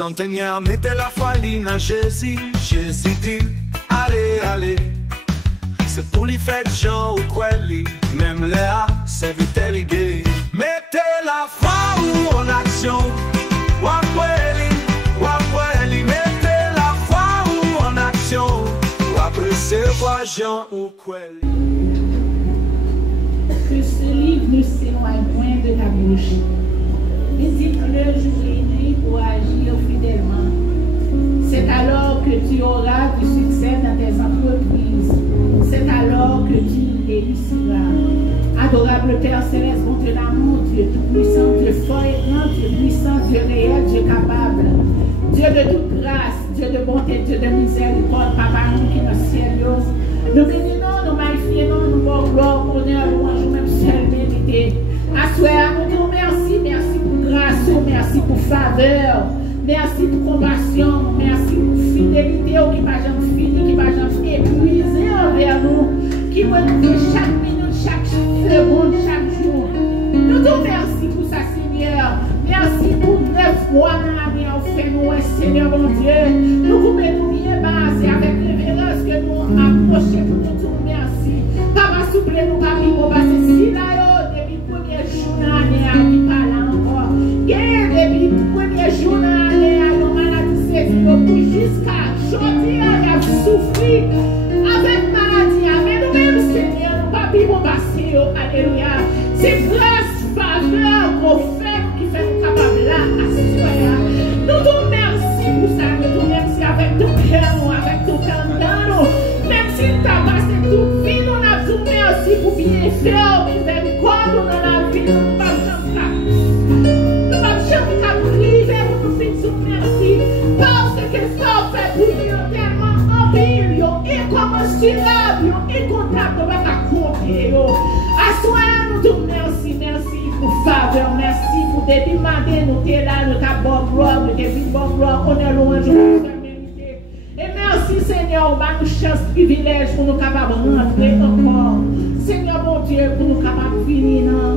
Centenaire mettait la farine à Jésus. Jésus dit, allez, allez. C'est pour les fêtes Jean ou Quelly. Même Léa, c'est vite l'idée. Mettez la foi en action. Wakweli, mettez la foi en action. Après c'est quoi Jean ou Quelly. Que ce livre ne s'éloigne point de ta bouche. Visite-le jour et nuit pour agir fidèlement. C'est alors que tu auras du succès dans tes entreprises. C'est alors que tu réussiras. Adorable Père Céleste, bon Dieu d'amour, Dieu tout-puissant, Dieu fort et grand, Dieu puissant, Dieu réel, Dieu capable. Dieu de toute grâce, Dieu de bonté, Dieu de miséricorde, Papa, nous qui nous ciel, nous bénissons, nous magnifions, nous bon gloire, honneur, louange, même seul mérité. Assoir, nous disons merci, merci pour grâce, merci pour faveur, merci pour compassion, merci pour fidélité, qui va jamais finir, qui va jamais épuiser envers nous, qui va nous dire chaque minute, chaque seconde, chaque jour. Nous disons merci pour ça, Seigneur. Merci pour 9 mois dans l'année, on fait nous, Seigneur, mon Dieu. Nous pouvons nous bien basser avec révérence que nous approchons pour nous dire merci. Papa, s'il vous plaît, nous pas passer si là, depuis le premier jour dans l'année, qui parle encore. Depuis le premier jour dans l'année, nos maladies saisies, jusqu'à aujourd'hui, il a souffert avec maladie. Mais nous-mêmes, Seigneur, nous pas passer, alléluia. C'est grâce, faveur qu'on fait qui fait nous capables là, à ce nous te merci pour ça, nous te merci avec tout cœur, avec tout cœur dans nous. Même si tu as passé toute vie, nous avons merci pour bien faire, miséricorde dans la vie, nous ne pas jamais priver pour nous faire merci, parce que ça fait pour nous tellement en pile, incommensurable, incontable, on va pas compter. À soi, nous te merci, merci pour faveur, merci pour début matin, nous t'es là, nous t'as bon gloire, nous t'es bon gloire, honneur, louange, mérité. Et merci Seigneur, on nous chance, privilège pour nous capables de rentrer encore. Seigneur mon Dieu, pour nous capables de finir dans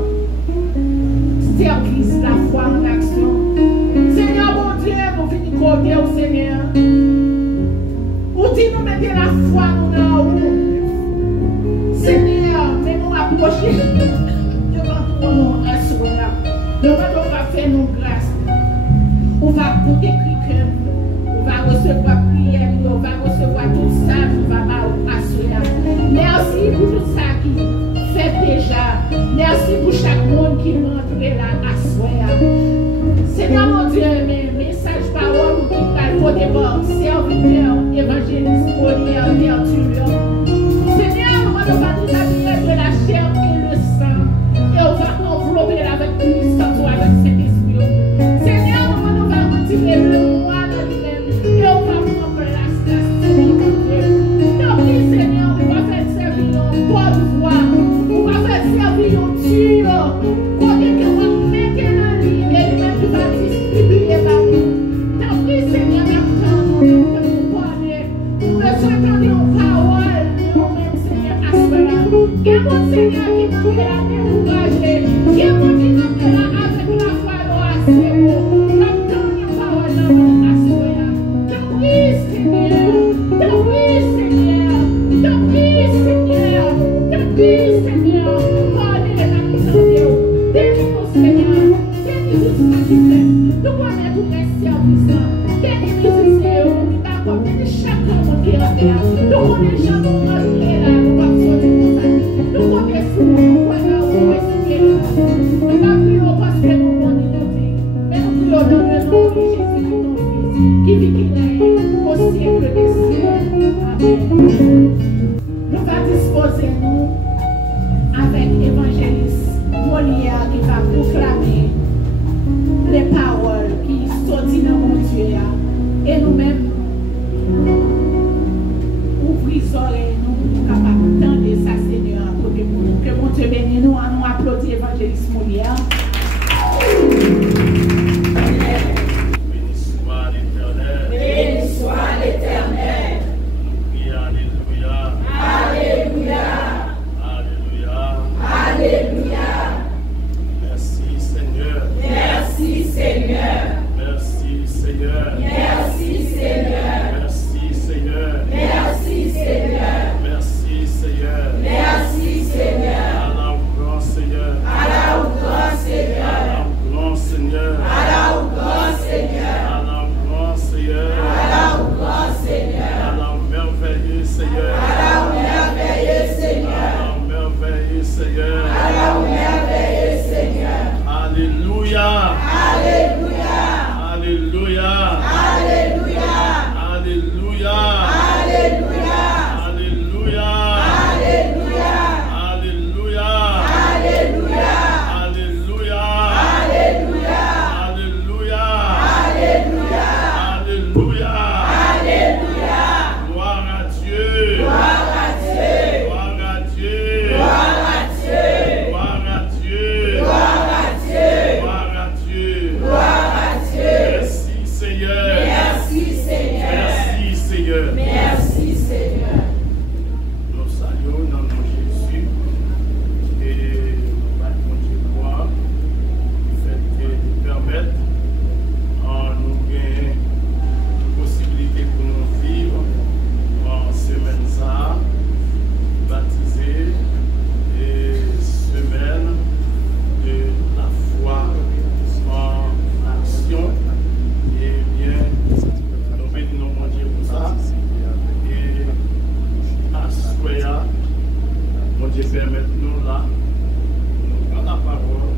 service, la foi en action. Seigneur mon Dieu, nous finissons côté au Seigneur. Ou dit nous mettez la foi dans nous. Seigneur, mais nous approcher devant ton nom un soir. Nous va faire nos grâces. On va goûter criquet. On va recevoir prière. On va recevoir tout ça. On va assurer. Merci pour tout ça qui fait déjà. Merci pour chaque monde qui rentre là à soir. Seigneur mon Dieu, mes messages paroles qui parlent au départ, serviteur, évangéliste, polière, vertueux. Seigneur, on va nous habiller de la chair et le sang. Et on va envelopper avec puissance ou avec cet esprit. Seigneur, on va retirer le moi de lui-même. Et on va prendre place là, Seigneur mon Dieu. Donc, Seigneur, on va faire servir une bonne voix. On va faire servir un Dieu. Côté que on va mettre dans lui, et lui-même qui va distribuer par nous. Donc, Seigneur, maintenant, nous parler. Nous besoin d'entendre une parole. Nous-mêmes, Seigneur, assurons. Il y a mon Seigneur qui nous fait la décourager. Il y a mon qui nous fait la avec la foi, nous assurons. Nous entendons une parole dans notre assurance. Donc, oui, Seigneur. Donc, oui, Seigneur. Donc, oui, Seigneur. Donc, oui, Seigneur. Parlez les amis. Bénis-nous, Seigneur. Bénis-nous, Seigneur. Nous connaissons tous les services. Bénis-nous, Seigneur. Nous bénis chacun qui est là. Nous connaissons chacun qui est là. Nous connaissons ça. Nous connaissons. Nous connaissons. Nous prions parce que nous connaissons. Mais nous prions dans le nom de Jésus, ton Fils, qui vit qui règne au siècle des siècles. Amen. Nous allons disposer nous avec l'évangéliste Molière qui va proclamer les paroles qui sortent dans mon Dieu. Et nous-mêmes, ouvrons les oreilles, nous capables d'entendre ça, Seigneur, à côté de nous. Que mon Dieu bénisse nous, nous applaudissons l'évangéliste Molière. Béni soit l'Éternel. Béni soit l'Éternel. Alléluia. Alléluia. Seigneur. Merci Seigneur. Merci Seigneur. Merci Seigneur. Nous saluons dans le nom de Jésus et nous allons voir le fait de nous permettre en nous gagner possibilité pour nous vivre en semaine ça, baptisé et semaine de la foi en action. Et bien, nous bénissons mon Dieu pour ça. Et à ce mon Dieu permet nous là, nous prendre la parole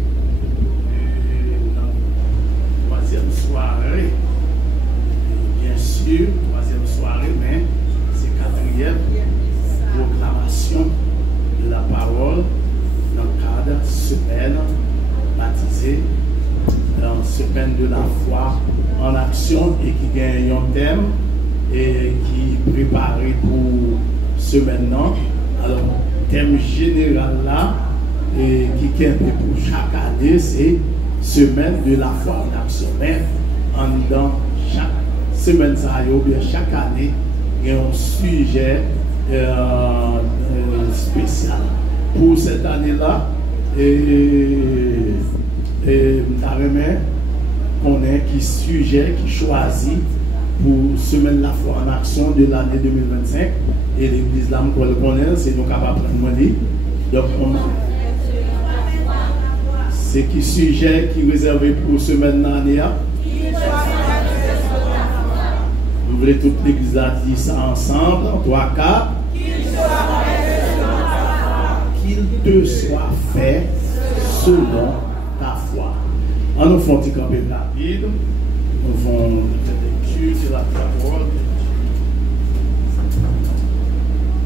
et dans la troisième soirée. Et bien sûr, troisième soirée, mais c'est quatrième proclamation de la parole dans le cadre de semaine baptisée, dans semaine de la foi en action et qui gagne un thème et qui préparé pour ce maintenant. Alors, thème général là et qui est pour chaque année, c'est semaine de la foi en action. Mais dans chaque semaine, ça ou bien chaque année, il y a un sujet spécial. Pour cette année-là, et on est qui sujet qui choisit pour semaine la foi en action de l'année 2025 et l'église là qu'on le connaît, c'est nous capables de prendre. Donc c'est qui sujet qui est réservé pour semaine l'année. Vous voulez toute l'église là dire ça ensemble en 3-4. Qu'il te soit fait selon ta foi. En nous faisons un petit campé rapide, nous faisons une lecture de la parole.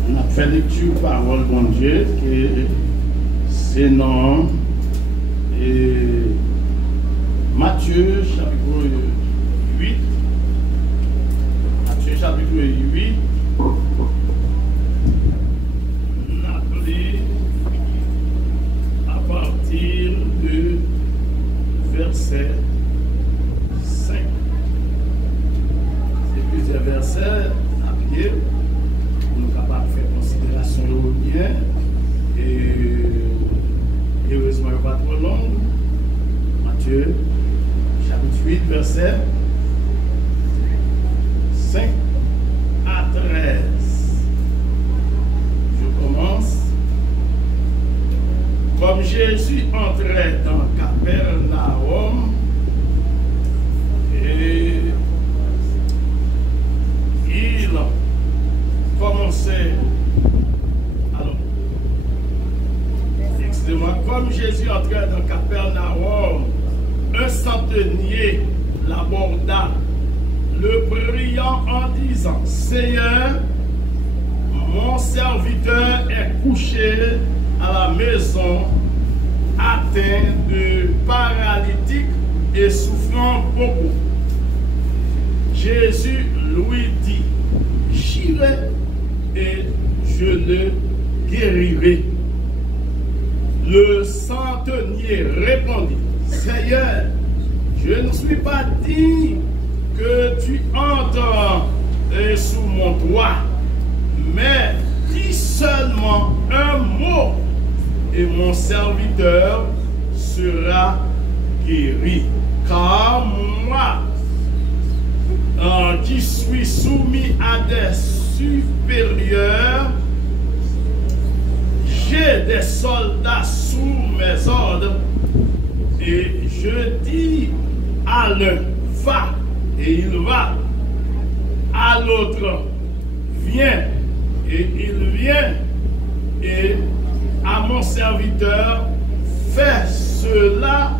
On a fait lecture parole de Dieu, que c'est dans Matthieu chapitre 8. Matthieu chapitre 8. À partir de verset 5. C'est plusieurs versets à pied. Nous sommes capables de faire considération bien. Et heureusement, il n'est pas trop long. Matthieu, chapitre 8, verset 5 à 13. Je commence. Comme Jésus entrait dans Capernaum, et il commençait. Alors, excusez-moi, comme Jésus entrait dans Capernaum, un centenier l'aborda, le priant en disant: Seigneur, mon serviteur est couché à la maison, atteint de paralytique et souffrant beaucoup. Jésus lui dit: J'irai et je le guérirai. Le centenier répondit: Seigneur, je ne suis pas digne que tu entres sous mon toit, mais dis seulement un mot et mon serviteur sera guéri. Car moi, qui suis soumis à des supérieurs, j'ai des soldats sous mes ordres, et je dis à l'un, va, et il va, à l'autre, viens, et il vient, et à mon serviteur, fais cela,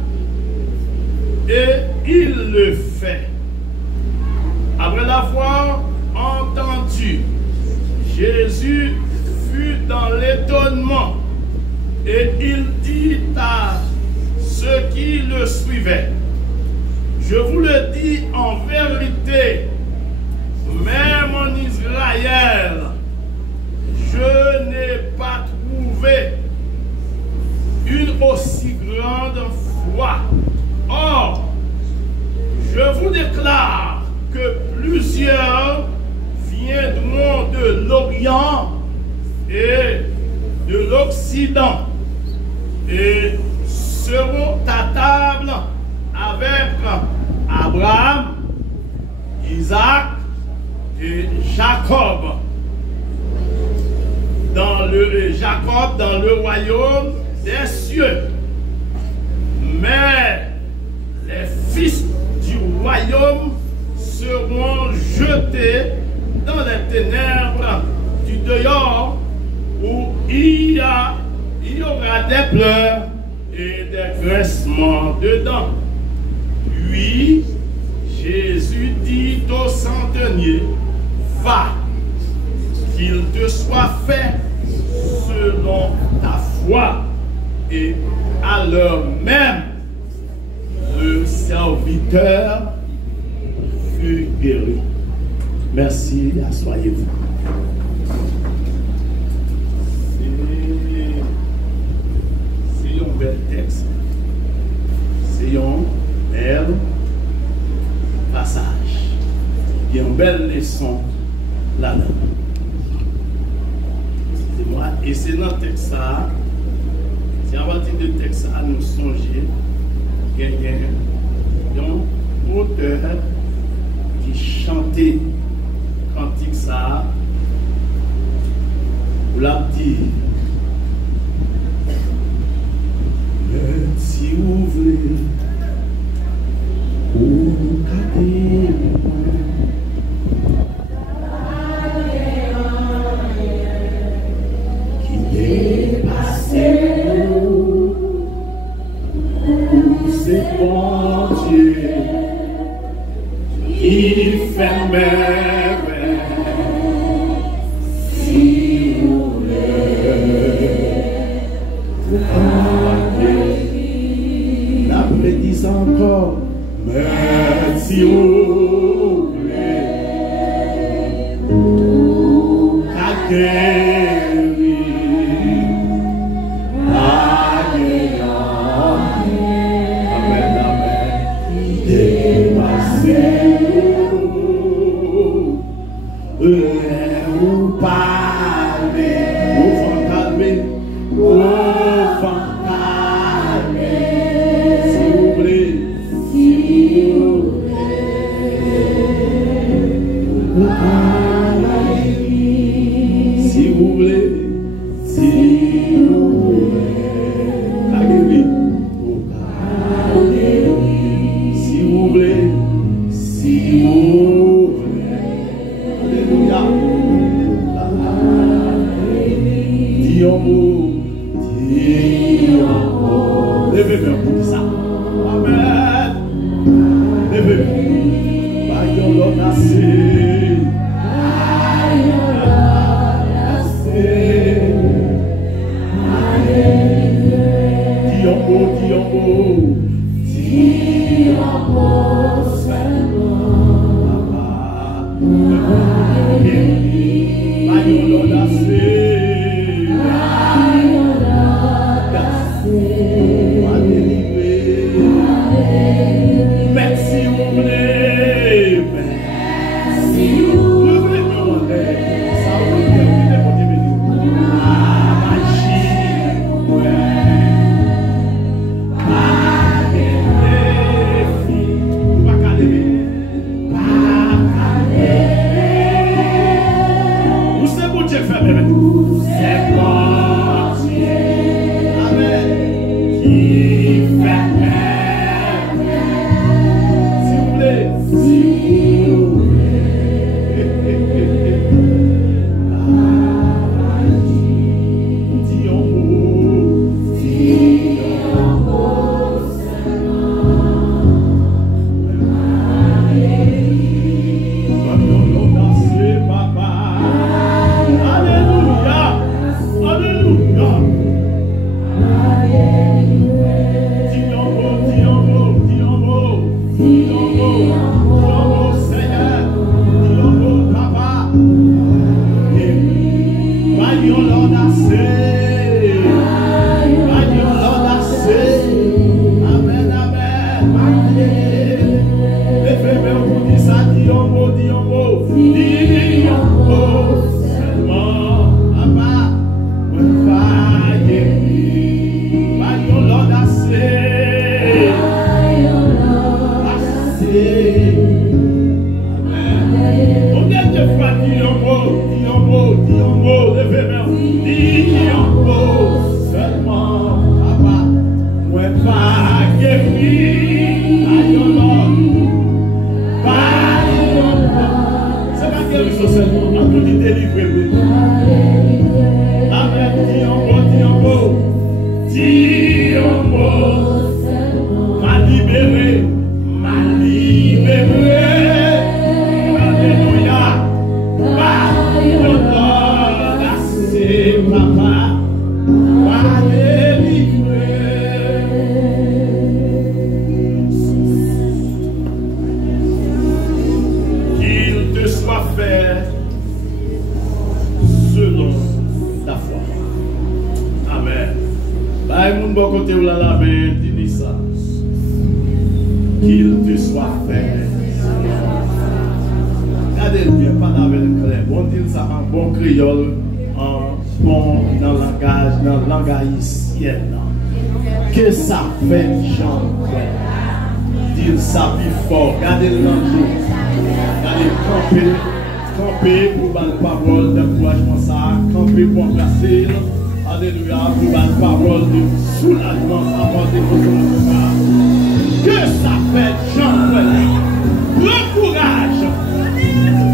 et il le fait. Après l'avoir entendu, Jésus fut dans l'étonnement, et il dit à ceux qui le suivaient: je vous le dis en vérité, même en Israël, je n'ai pas trouvé une aussi grande foi. Or, je vous déclare prières viendront de l'Orient et de l'Occident et seront à table avec Abraham, Isaac et Jacob dans le royaume des cieux. Mais les fils du royaume seront jetés dans les ténèbres du dehors où il y aura des pleurs et des graissements dedans. Puis Jésus dit au centenier, va, qu'il te soit fait selon ta foi. Et à l'heure même, le serviteur fut guéri. Merci, asseyez-vous. C'est un bel texte. C'est un bel passage. Il y a une belle leçon là-dedans. Excusez-moi. Et c'est dans le texte ça. C'est à partir de texte à nous songer qu'il y a un auteur qui chantait cantique ça pour la dire si vous voulez pour nous cader qui est passé. C'est bon Dieu qui fait merveille. Si vous voulez, l'après dit encore, mais si vous voulez, Dieu fait merveille. délivré. Amen. Dis en mot, dis en mot. Dis en mot. M'a libéré. M'a libéré. Alléluia. Pardonne, c'est papa. M'a délivré. Qu'il te soit fait selon ta foi. Amen. Bah, mon bon côté ou la main, dis ça. Qu'il te soit fait. Regardez bien, pas avec le clair. Bon, dire ça en bon créole, en bon dans le langage haïtien. Que ça fait, Jean? Dire ça plus fort. Regardez le langage. Regardez, camper pour la parole d'encouragement, ça. Camper pour embrasser. Alléluia, pour la parole de soulagement, apporter votre regard. Que ça fait, Jean? Prends courage.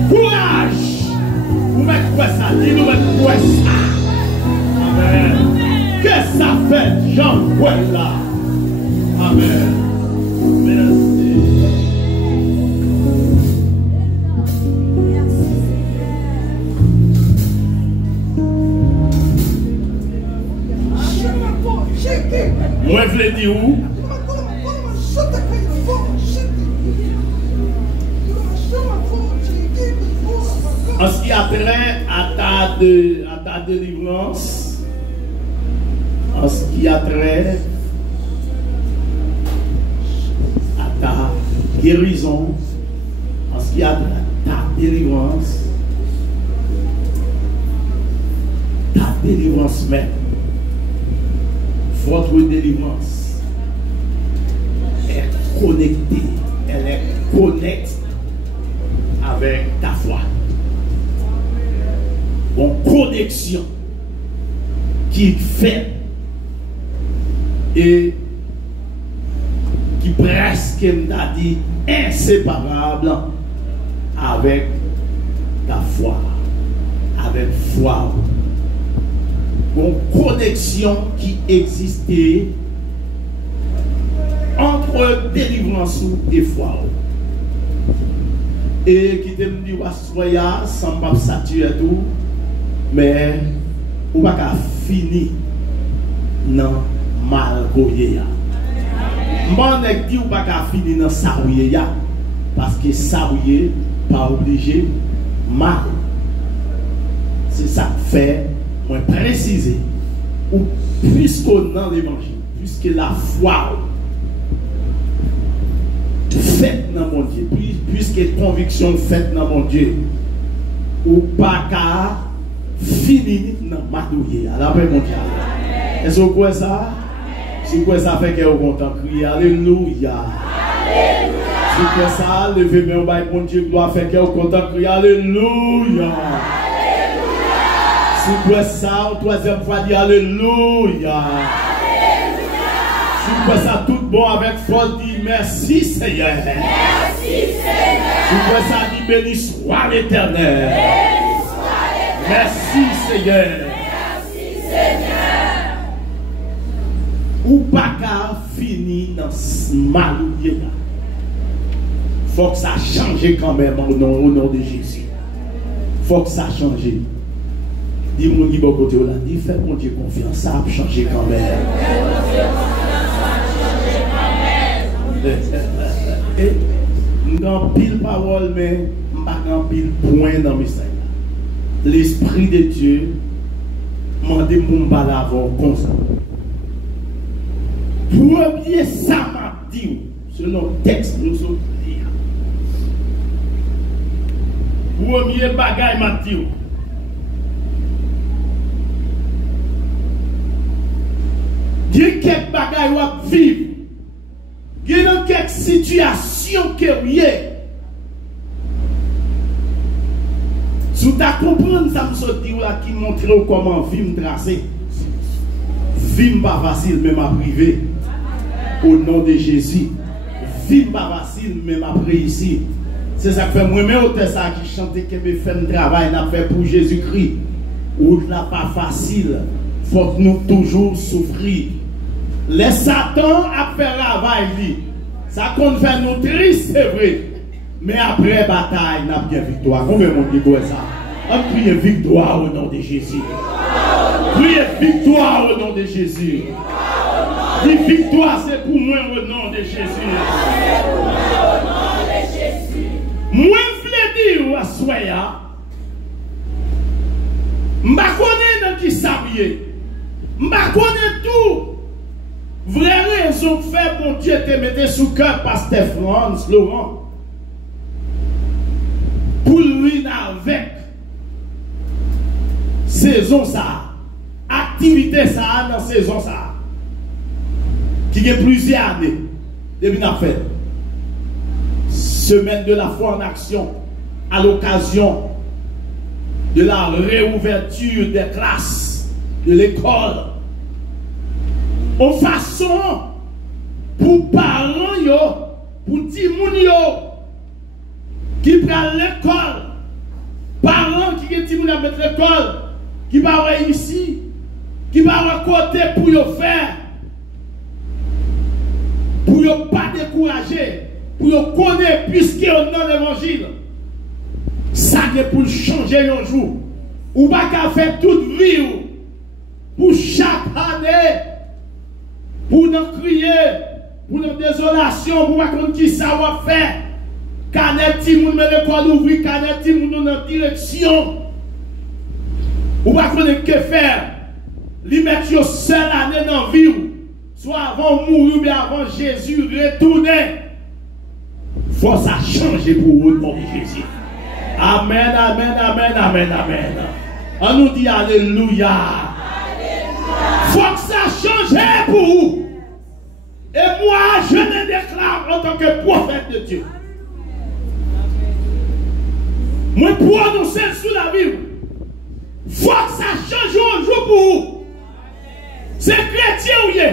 Courage. Vous mettez quoi ça? Dis-nous mettre quoi ça? Amen. Que ça fait, Jean? Là. Amen. Merci. Moi, je l'ai dit où? En ce qui a trait à ta délivrance, en ce qui a trait à ta guérison, en ce qui a trait à ta délivrance même, votre délivrance est connectée, elle est connectée avec ta foi. Bon, connexion qui fait et qui presque m'a dit inséparable avec ta foi, avec foi. Bon, connexion qui existait entre délivrance et foi. Et qui te me dit, soya, sans pas saturer tout, mais on va pas finir dans mal goye. Mon nèg dit ou pas ka finir dans saouye ya parce que saouye pas obligé mal. C'est ça fait moi préciser ou puisque dans l'évangile, puisque la foi faite dans mon Dieu, puisque conviction faite dans mon Dieu, ou pas qu'à finir dans madouiller. Alors, mon Dieu. Est-ce que vous croyez ça? Si vous croyez ça, fait que vous content crier Alléluia. Si vous croyez ça, levez mes mains, mon Dieu, doit faire que vous content crier Alléluia. Si vous croyez ça, une troisième fois, dit Alléluia. Si vous croyez ça, tout bon avec force, dit merci Seigneur. Merci Seigneur. Si vous croyez ça, dit béni soit l'Éternel. Merci Seigneur. Merci Seigneur. Ou pas qu'à finir dans ce malouillé là. Faut que ça change quand même au nom de Jésus. Faut que ça change. Dis-moi qui bon côté là, dis fais mon Dieu confiance, ça a changé quand même. Et dans pile parole mais pas dans pile point dans mes sacs. L'Esprit de Dieu m'a dit pour me parler avant comme ça. Premier ça m'a dit, selon le texte nous sommes lire. Premier bagaille m'a dit. Il y a quelques bagailles à vivre. Il y a quelques situations que vous avez. Si vous comprenez ça, je vous là qui montre comment vivre tracé. Vivre pas facile, même à privé. Au nom de Jésus. Vivre pas facile, même après ici. C'est ça que fait moi-même ça qui chante que me fait un travail n'a fait pour Jésus-Christ. Ou n'a pas facile. Faut que nous toujours souffrir. Les Satan a fait travail lui. Ça qu'on fait nous tristes, c'est vrai. Mais après bataille, n'a bien victoire. Combien de monde dit ça? On prie victoire au nom de Jésus. Priez victoire au nom de Jésus. Dis victoire, c'est pour moi au nom de Jésus. Moi, je veux dire, Soya, je ne connais pas qui s'habille. Je connais tout. Vraie raison que fait, mon Dieu, te mettre sous cœur, Pasteur France Laurent. Pour lui, avec saison ça, activité ça, dans saison ça, qui a plusieurs années, depuis qu'on a fait. Semaine de la foi en action, à l'occasion de la réouverture des classes de l'école, en façon pour parents, pour petits gens qui prennent l'école, parents qui ont à mettre l'école, qui vont ici, qui vont côté pour faire, pour ne pas décourager, pour connaître puisqu'on a l'évangile. Ça c'est pour changer un jour. Ou pas qu'à faire toute vie pour chaque année, pour nous crier, pour nous désolation, pour pas qui ça va faire. Canet ti moun met l'école ouvri, canet ti moun dans direction. Ou pas connaître que faire. Li mettre yo seule année dans vie. Soit avant mourir, mais avant Jésus retourner. Faut ça changer pour vous, nom de Jésus. Amen, amen, amen, amen, amen. On nous dit alléluia. Faut que ça change pour vous. Et moi, je le déclare en tant que prophète de Dieu. Moi, prononcer sous la Bible. Faut que ça change un jour pour vous. C'est chrétien ou yé.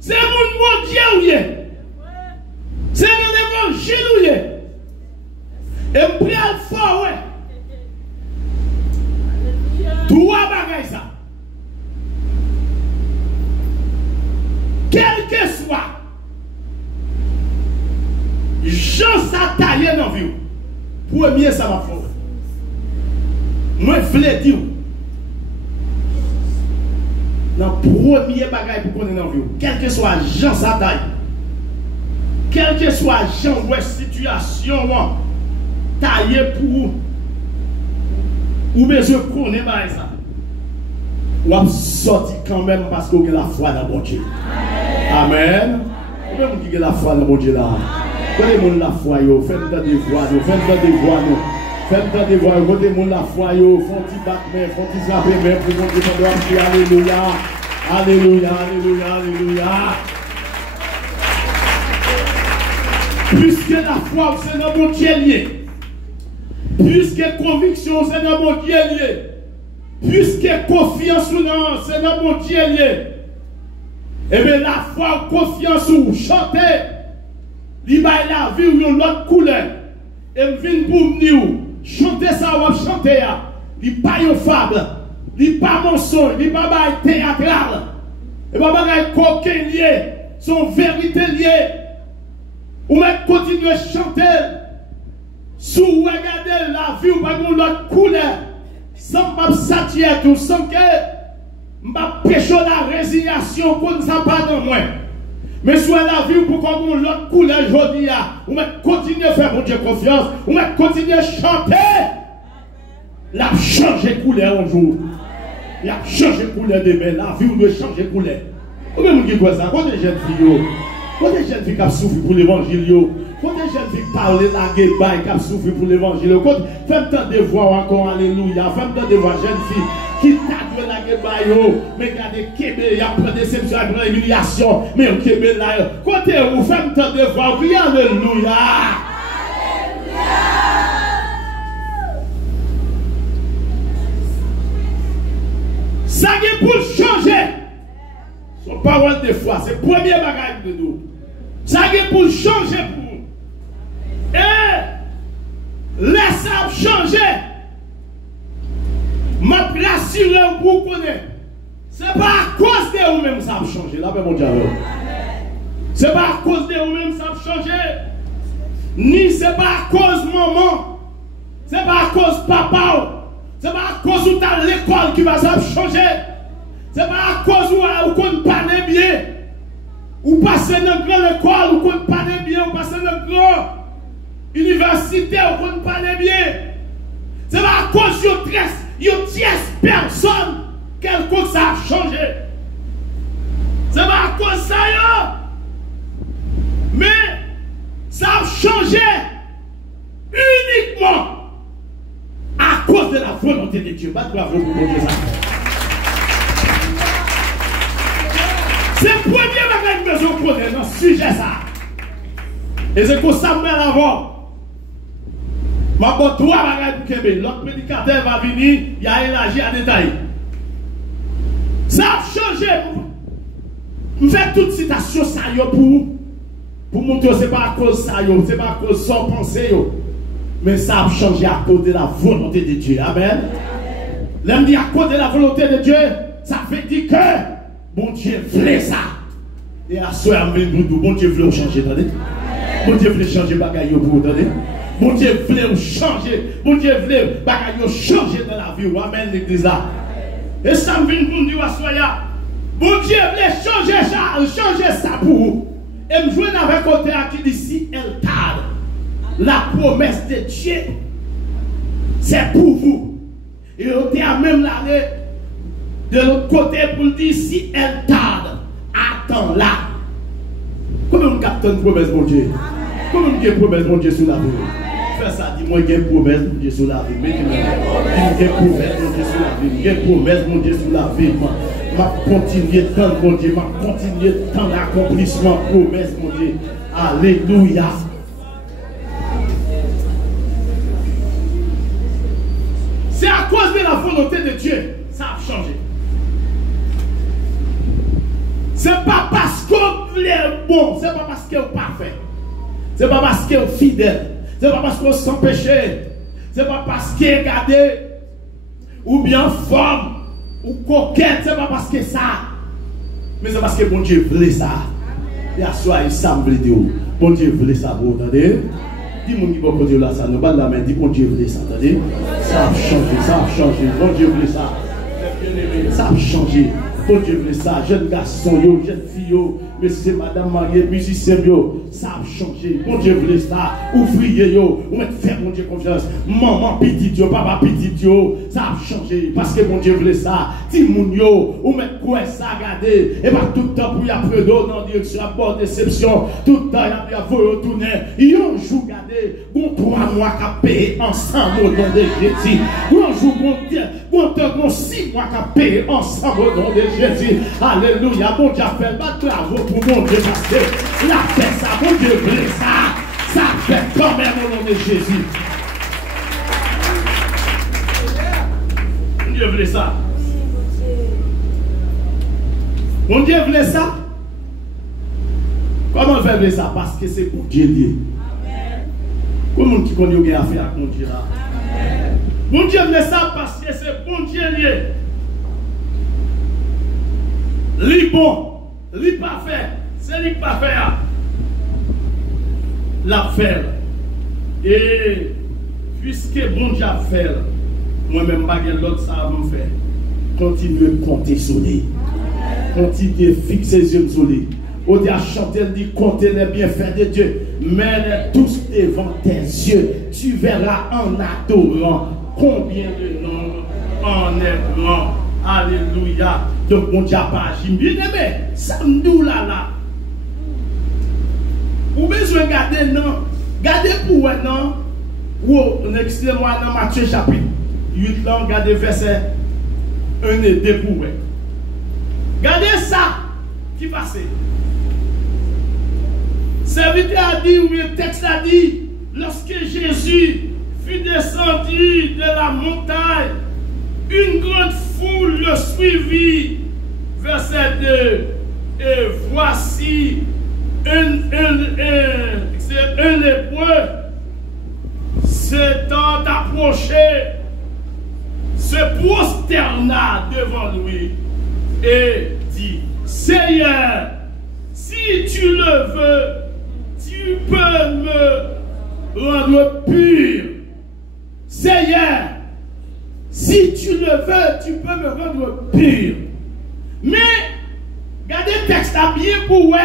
C'est mon Dieu ou yé. C'est l'évangile ou yé. Et puis à fort, ouais. Trois bagailles ça. Quel que soit, Jean ça taillé dans la vie. Premier, ça va faire. Moi, je voulais dire, dans le premier bagage pour qu'on ait dans la vie, quel que soit Jean ça taille, quel que soit Jean ou situation, taillé pour vous, ou besoin de connaître ça, ou à sortir quand même parce qu'on a la foi dans mon Dieu. Amen. Ou même qui a la foi dans mon Dieu là. Donnez-moi la foi, faites des voix, faites des voix, faites des voix, donnez-moi la foi, font-ils battre, font-ils frapper, pour mon Dieu, alléluia, alléluia, alléluia, alléluia. Puisque la foi, c'est dans mon Dieu lié. Puisque conviction, c'est dans mon Dieu lié. Puisque confiance, c'est dans mon Dieu lié. Et bien la foi, confiance, ou chanter. Il va la vie ou une autre couleur. Et vient pour nous chanter ça ou chanter. Il pas une fable. Il pas mensonge. Il pas théâtral. Et pas de coquin lié. Son vérité liée. Ou même continuer à chanter. Sous regarder la vie ou pas une autre couleur. Sans pas s'attirer tout. Sans que je pêche la résignation qu'on ne sait pas dans moi. Mais soit la vie pour qu'on ait l'autre couleur aujourd'hui, ou continuer à faire mon Dieu confiance, ou continuer à chanter, la changer couleur un jour. Il a changé couleur demain, la vie doit changer couleur. Vous même qui quoi ça? Quand des jeunes filles, quand des jeunes filles qui souffrent pour l'évangile, quand des jeunes filles parlent la guébaille qui souffrent pour l'évangile, faites tant de voix encore, alléluia, faites tant de voix jeunes filles. Qui t'a la gueule, mais regardez, Kébé, il y a plein de déception, il y a plein d'humiliation, mais Kébé là, côté où faites tant de voix, oui, alléluia. Ça est pour changer. Son parole de foi, c'est le premier bagage de nous. Ça est pour changer pour nous. Et ça a changé. Ma rassuré pour connaître. Ce n'est pas à cause de vous-même ça a changé. Là, mon Dieu. Ce n'est pas à cause de vous-même ça a changé. Ni ce n'est pas à cause de maman. Ce n'est pas à cause de papa. Ce n'est pas à cause de l'école qui va ça changer. Ce n'est pas à cause où vous ne parlez bien. Ou passez dans une grande école, ou ne parlez bien. Ou passez dans une grande université, ou ne parlez bien. Ce n'est pas à cause de 10 personnes quelque ça a changé. Ce n'est pas à cause de ça. Mais ça a changé uniquement à cause de la volonté de Dieu. Pas bravo pour Dieu ça. C'est le premier bagage que nous connaissons dans ce sujet ça. Et c'est comme ça que avant. Ma bonne trois bagages pour Québec. L'autre prédicateur va venir, il y a élargi à détail. Ça a changé. Je fais toute citation ça pour montrer que ce n'est pas à cause de ça, ce n'est pas à cause de son pensée. Mais ça a changé à cause de la volonté de Dieu. Amen. L'homme dit à cause de la volonté de Dieu, ça fait dire que bon Dieu voulait ça. Et à ce moment-là, bon Dieu voulait changer. Bon Dieu voulait changer bagaille pour vous. Bon Dieu voulait changer. Bon Dieu voulait bagaille changer dans la vie. Amen l'église là. Et ça me vient pour nous dire à soya. Bon Dieu voulait changer ça pour vous. Et me joindre avec côté qui dit si elle tarde. La promesse de Dieu, c'est pour vous. Et on est à même l'année de l'autre côté pour dire si elle tarde, attends-la. Comment on capte une promesse, mon Dieu? Comment on a une promesse, mon Dieu, sur la vie? Fais ça, dis-moi, il y a une promesse, mon Dieu, sur la vie. Il y a une promesse, mon Dieu, sur la vie. Il y a une promesse, mon Dieu, sur la vie. Ma continuer de temps, mon Dieu. Ma continuer de temps d'accomplissement, promesse, mon Dieu. Alléluia. C'est à cause de la volonté de Dieu, ça a changé. Ce n'est pas parce qu'on est bon, ce n'est pas parce qu'on est parfait. Ce n'est pas parce qu'on est fidèle. Ce n'est pas parce qu'on est sans péché. Ce n'est pas parce qu'on est gardé ou bien forme ou coquette. Ce n'est pas parce que ça. Mais c'est parce que bon Dieu voulait ça. Et à soi, il semble dire bon Dieu voulait ça, vous entendez? Dis-moi qui va continuer là, ça ne pas la main, dis bon Dieu voulait ça, attendez? Ça a changé, bon Dieu voulait ça. Ça a changé, bon Dieu voulait ça. Jeune garçon, jeune fille, monsieur, madame, marié, musicien, ça a changé, bon Dieu voulait ça. Ouvrier, ou mettre faire bon Dieu confiance. Maman, petit Dieu, papa, petit Dieu, ça a changé, parce que bon Dieu voulait ça. Timoun, ou mettre quoi ça, regardez, et pas tout le temps pour y apprendre dans la direction à bord déception, tout le temps il y a voulu retourner. Il y a un jour, regardez, bon 3 mois qu'à payer ensemble au nom de Jésus. Un jour, bon 6 mois qu'à payer ensemble au nom de Jésus. Alléluia, bon Dieu a fait le bravo pour mon Dieu, parce que la paix, ça, bon Dieu voulait ça fait quand même au nom de Jésus. Mon Dieu voulait ça. Mon Dieu voulait ça. Comment il fait ça? Parce que c'est pour Dieu lié. Comment qui connaît bien affaire avec mon Dieu là? Mon Dieu voulait ça parce que c'est pour Dieu lié. Li bon, li parfait, c'est li parfait. La faire. Et puisque bon Dieu a fait, moi-même, je ne l'autre ça avant faire. Continuez à compter sur lui. Continuez à fixer les yeux sur lui. On dit à chanter, on dit compter les bienfaits de Dieu. Mets-les tous devant tes yeux. Tu verras en adorant combien de noms en est grand. Alléluia. Donc, mon Dieu a pas agi. Bien aimé, ça me dit là. Vous besoin de garder, non? Gardez pour vous, non? Ou, excusez-moi, dans Matthieu chapitre 8, là, regardez verset 1 et 2 pour vous. Gardez ça qui passe. Serviteur a dit, ou le texte a dit, lorsque Jésus fut descendu de la montagne, une grande foule le suivit. Verset 2. Et voici un lépreux c'est temps d'approcher, se prosterna devant lui et dit, Seigneur, si tu le veux, tu peux me rendre pur. Seigneur, si tu le veux, tu peux me rendre pur. Mais, regardez le texte là bien pour ouais.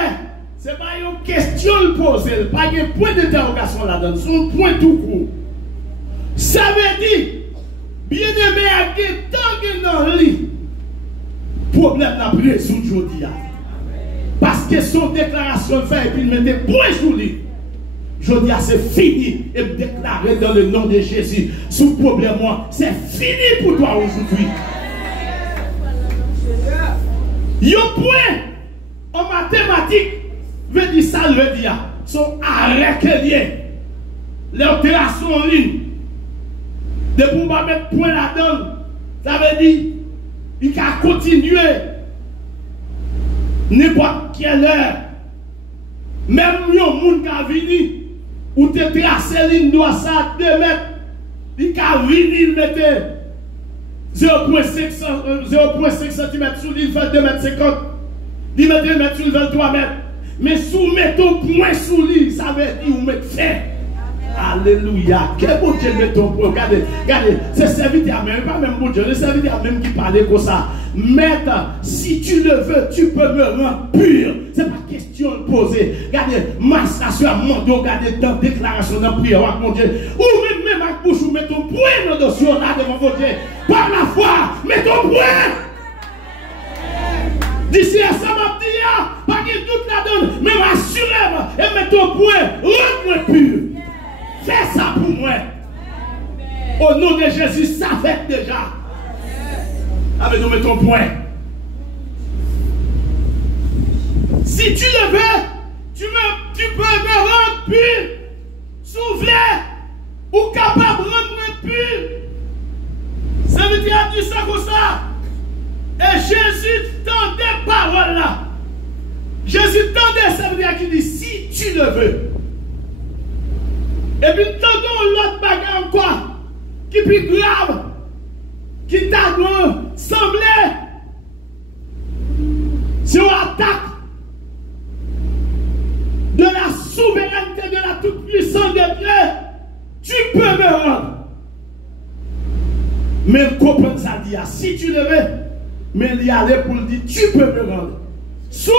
C'est pas une question de poser, pas un point d'interrogation là-dedans, c'est un point tout court. Ça veut dire, bien aimé à qui tant que dans le lit, problème n'a pas résolu aujourd'hui. Parce que son déclaration fait et puis il mettait point sur lui. Je dis, c'est fini et me déclarer dans le nom de Jésus. Sous problème, c'est fini pour toi aujourd'hui. Un point en mathématiques veut dire ça, veut dire son arrêt lié. L'opération en ligne. De pour pas mettre point là-dedans, ça veut dire il va continuer n'importe quelle heure. Même si monde qui a venu, ou te tracé ligne droite ça 2 mètres, il a venu, il mettait 0,5 cm sous l'île, il fait 2,50 m. Il mettait 1 mètre sur le 23 mètres. Mais si vous mettez un point sous l'île, ça veut dire que vous mettez fait. Alléluia. Quel bon Dieu met ton point. Regardez, regardez, c'est serviteur même, pas même bon Dieu, le serviteur même qui parlait comme ça. Maître, si tu le veux, tu peux me rendre pur. C'est pas question de poser. Regardez, ma station à mon dos, regardez dans déclaration, dans prière, mon Dieu. Ou même ma bouche, ou mets ton point dans le dossier là devant mon Dieu. Par la foi, mets ton point. D'ici à ça, m'a dit, pas qu'il doute là-dedans, mais assurez-moi et mets ton point, rends-moi pur. Fais ça pour moi. Au nom de Jésus, ça fait déjà. Avec nous, mets ton point. Si tu le veux, tu peux me rendre pur. Souffler ou capable de rendre pur. Ça veut dire dit ça comme ça. Et Jésus tendait parole là. Jésus tendait, ça veut dire qu'il dit si tu le veux. Et puis tendons l'autre bagarre encore, qui est plus grave, qui t'a semblé, si on attaque de la souveraineté de la toute-puissance de Dieu, tu peux me rendre. Mais comprendre ça dit, si tu le veux, mais il y aller pour le dire, tu peux me rendre. Souffle,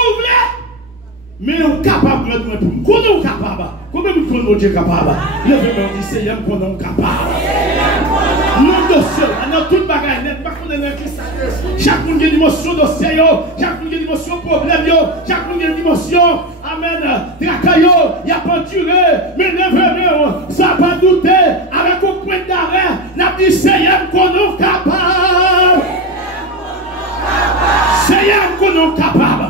mais on est capable de rendre pour nous. Comment on est capable? Comment on est capable? Le Seigneur dit, Seigneur, qu'on est capable. Non de seul, dans toute bagarre, n'est pas qu'on est qui ça. Chaque monde a une émotion de Seigneur, chaque monde a une émotion problème, chaque monde a une émotion, amen, tracaillot, il n'y a pas duré, mais levez-le, ça pas douter, avec un point d'arrêt, n'a dit Seigneur, qu'on est capable. Seigneur, qu'on est capable.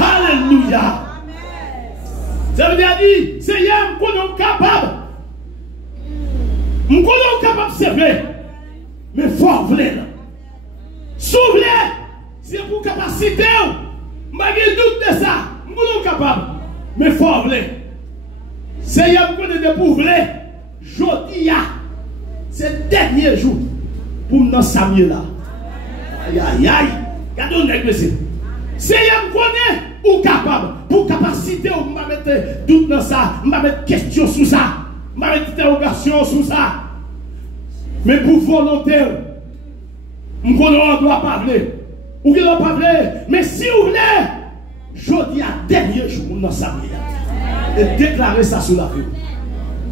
Alléluia. Ça veut dire, Seigneur, qu'on est capable. Nous sommes capables de servir. Mais il faut vouloir. Souffler, c'est pour capacité. Je n'ai pas de doute de ça. Nous sommes capables. Mais il faut vouloir. Seigneur, nous sommes pour vouloir. Jeudi, c'est le dernier jour pour nous Samuel là. Aïe, aïe, aïe. Regardons le monsieur. Seigneur, nous connaît ou capable. Pour capacité, on va mettre doute dans ça. On va mettre question sur ça. On va mettre interrogation sur ça. Mais pour volontaire, on ne doit pas parler. Ou ne doit pas parler. Mais si vous voulez, je dis à dernier jour dans sa vie. Et déclarer ça sur la vie.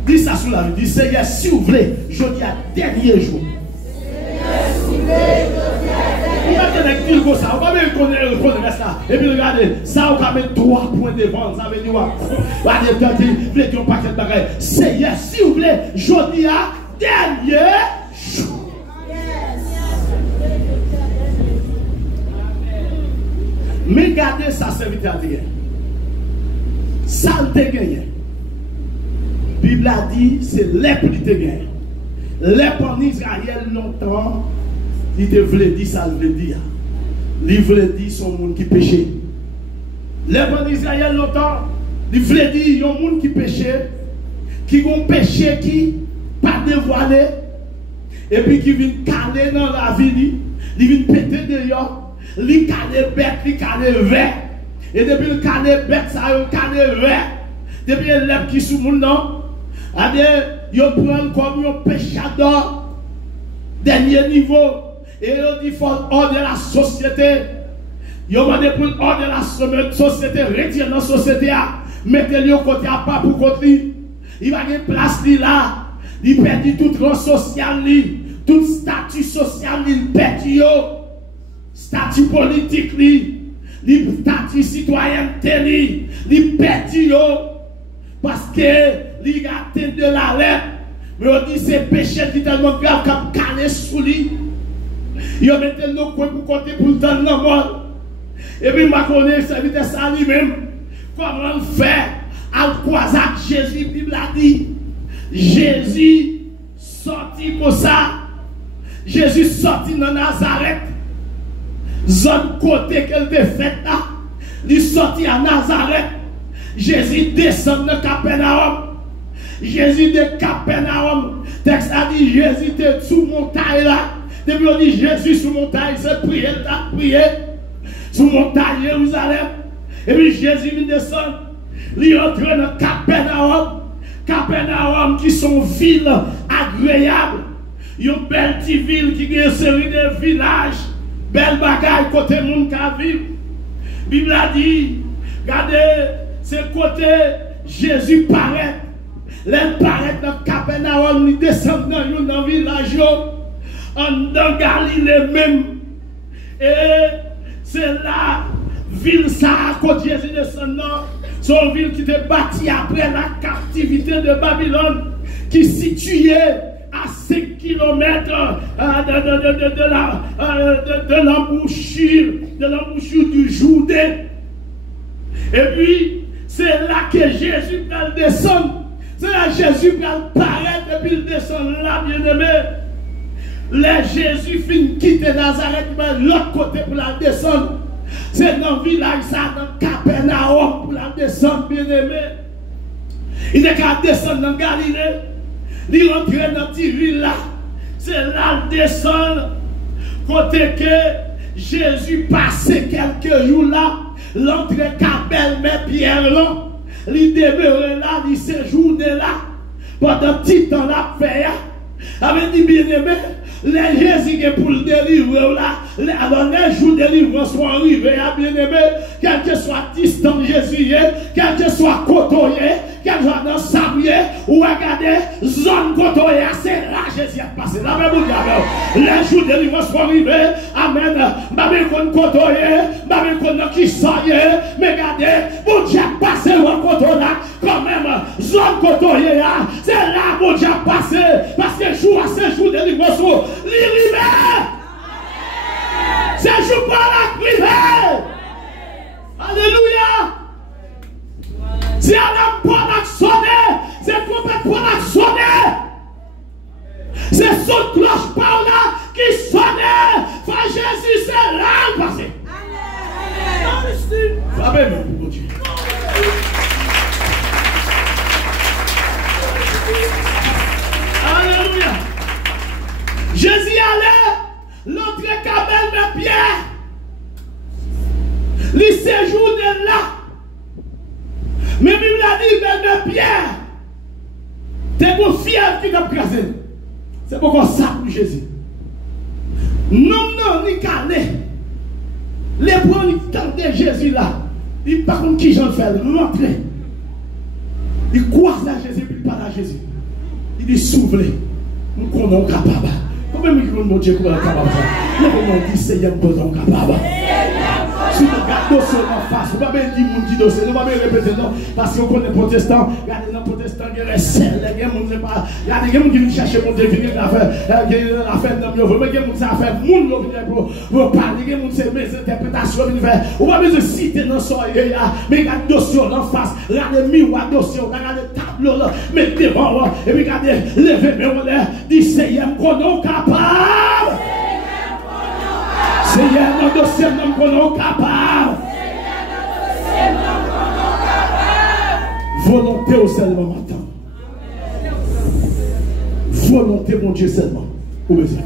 Dis ça sur la vie. Dis Seigneur, si vous voulez, je dis à dernier jour. On va même connaître ça. Et puis regardez, ça on va mettre 3 points de vente. Ça veut dire, regardez, un paquet de bagages. Seigneur, si vous voulez, je dis à dernier jour. Mais regardez ça, serviteur de Dieu. Ça te gagné. La Bible a dit, c'est les pour te gagner. Les pour Israël longtemps. Il te voulait dire ça, il voulait dire. Il voulait dire son monde qui péchait. Les gens d'Israël longtemps, il voulait dire un monde qui péchait, qui ont péché qui pas dévoilé et puis qui viennent caler dans la vie, ils viennent péter dehors, ils calent bête, ils calent vert. Et depuis le calent bête, ça a calé vert. Depuis le lèvre qui sous mon nom, ils prennent comme un péchador, dernier niveau, et ils disent qu'il faut ordonner la société. Ils ont demandé pour ordonner la société, retirer la société, mettez-le au côté à pas pour côté. Il va y avoir place là, il perd tout rang social, tout statut social, il perd statut politique, il statut citoyenneté, il perd parce que il a atteint de la lettre. Mais on dit c'est péché qui est tellement grave comme calé sous lui. Il a mis nos coins pour côté pour le temps de la mort. Et puis, je connais ça lui-même. Comment faire à croiser Jésus, la Bible a dit. Jésus sorti pour ça. Jésus sorti dans Nazareth. Zone côté qu'elle était faite là. Il sorti à Nazareth. Jésus descend de Capernaum. Jésus de Capernaum. Texte a dit Jésus était sous montagne là. Depuis on dit Jésus sous montagne, c'est prier, t'as prié. Sous montagne Jérusalem. Et puis Jésus vient descendre. Il entre dans Capernaum. Capernaum qui sont villes agréables. Une belle petite ville qui a une série de villages. Belle bagaille côté monde qui vivre. La Bible a dit, regardez, c'est côté Jésus paraît. Les paraît dans Capernaum, ils descendent dans le village, dans Galilée même. Et c'est la ville ça, quand Jésus descend, c'est une ville qui était bâtie après la captivité de Babylone, qui est située à 5 km de l'embouchure du Jourdain. Et puis, c'est là que Jésus va descendre. C'est là que Jésus va paraître et puis il descend là, bien-aimé. Là, Jésus finit quitter Nazareth, mais l'autre côté pour la descendre. C'est dans le village, ça, dans Capernaum, pour la descendre, bien-aimé. Il est qu'à descendre dans Galilée. Il rentre dans cette ville-là. C'est là qu'il descend. Côté que Jésus passait quelques jours là. L'entrée Cabelle, mais Pierre là. Il demeurait là, il séjournait là. Pendant petit temps là, fait. Avec dit bien-aimé. Les Jésus pour le délivrer là, alors les jours de délivrance sont arrivés à bien-aimé, quel que soit distant Jésus, quel que soit côtoyé, quel que soit dans sablier, ou regardez, zone côtoyée, c'est là Jésus a passé. La même les jours de délivrance sont arrivés, amen. Babel qu'on côtoyé, Babel qu'on qui soyez, mais regardez, mon Dieu a passé au côtoyé là, quand même, zone côtoyée là, c'est là mon Dieu a passé, parce que jour à ces jours de délivrance, l'hiver, c'est jour par la prière. Alléluia. C'est à la bonne sonner, c'est complètement la sonner. C'est son cloche par là qui sonnait. Frère Jésus, c'est là le passé. Amen. Alléluia. Jésus allait, l'entrée Cabelle de Pierre, les séjours de là. Mais Bible a dit, de Pierre, t'es mon fier qui t'a crasé. C'est pourquoi ça pour Jésus. Non, ni calé. Les points de Jésus là, il par contre qui j'en fais, rentrer. Il croise à Jésus, puis il parle à Jésus. Il dit, soufflez, nous connaissons capable. Comment mon Dieu est capable de faire? Nous dit Seigneur, nous sommes capables. Si nous regardons sur la face, nous ne pouvons pas dire qui dossier, nous ne pouvons pas répéter non, parce qu'on connaît les protestants, regardez les protestants, il y a les selles, il y a des gens qui viennent chercher mon Dieu, qui viennent faire dans le monde, mais il y a des gens qui faire pour parler, il y a des gens qui mes interprétations, on va pas citer dans son œil, mais regardez le dossier en face, regardez le miroir dossier, regardez le tableau, mettez devant, et puis regardez, levez mes honneurs, dit Seigneur, qu'on est capable. Seigneur, notre dossier, nous sommes capables. Volonté au seulement matin. volonté, mon Dieu, seulement. Ou besoin.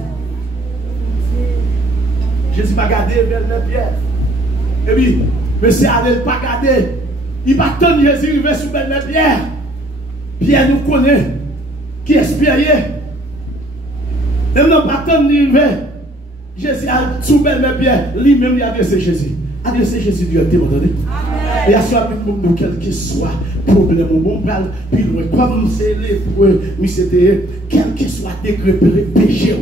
Jésus m'a gardé vers le Pierre. Et puis, monsieur allait pas garder. Il va attendre Jésus arriver sous belle Pierre. Pierre nous connaît. Qui espérait. Et nous pas attendre arriver. Jésus a sous belle Pierre. Lui-même, il a adressé Jésus. Adressé Jésus directement, vous entendez? Et à ce moment, quel que soit problème, on va plus loin. Comme c'est l'épreuve, mais c'était quel que soit degré péché,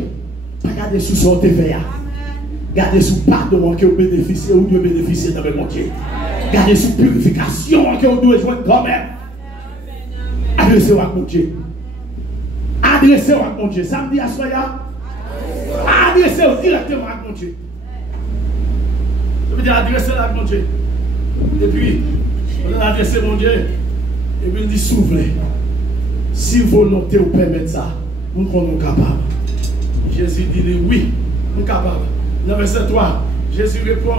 pas garder sous son TVA. Gardez sous pardon que vous bénéficiez ou vous bénéficiez dans le monde. Gardez sous purification que vous devez joindre quand même. Adressez-vous à mon Dieu. Adressez-vous à mon Dieu. Samedi à soya. Adressez-vous directement à mon Dieu. Je veux dire adressez-vous à mon Dieu. Et puis, on a adressé mon Dieu. Et puis il dit soufflez. Si volonté vous permet ça, nous sommes capables. Jésus dit oui, nous sommes capables. Dans verset 3, Jésus répond,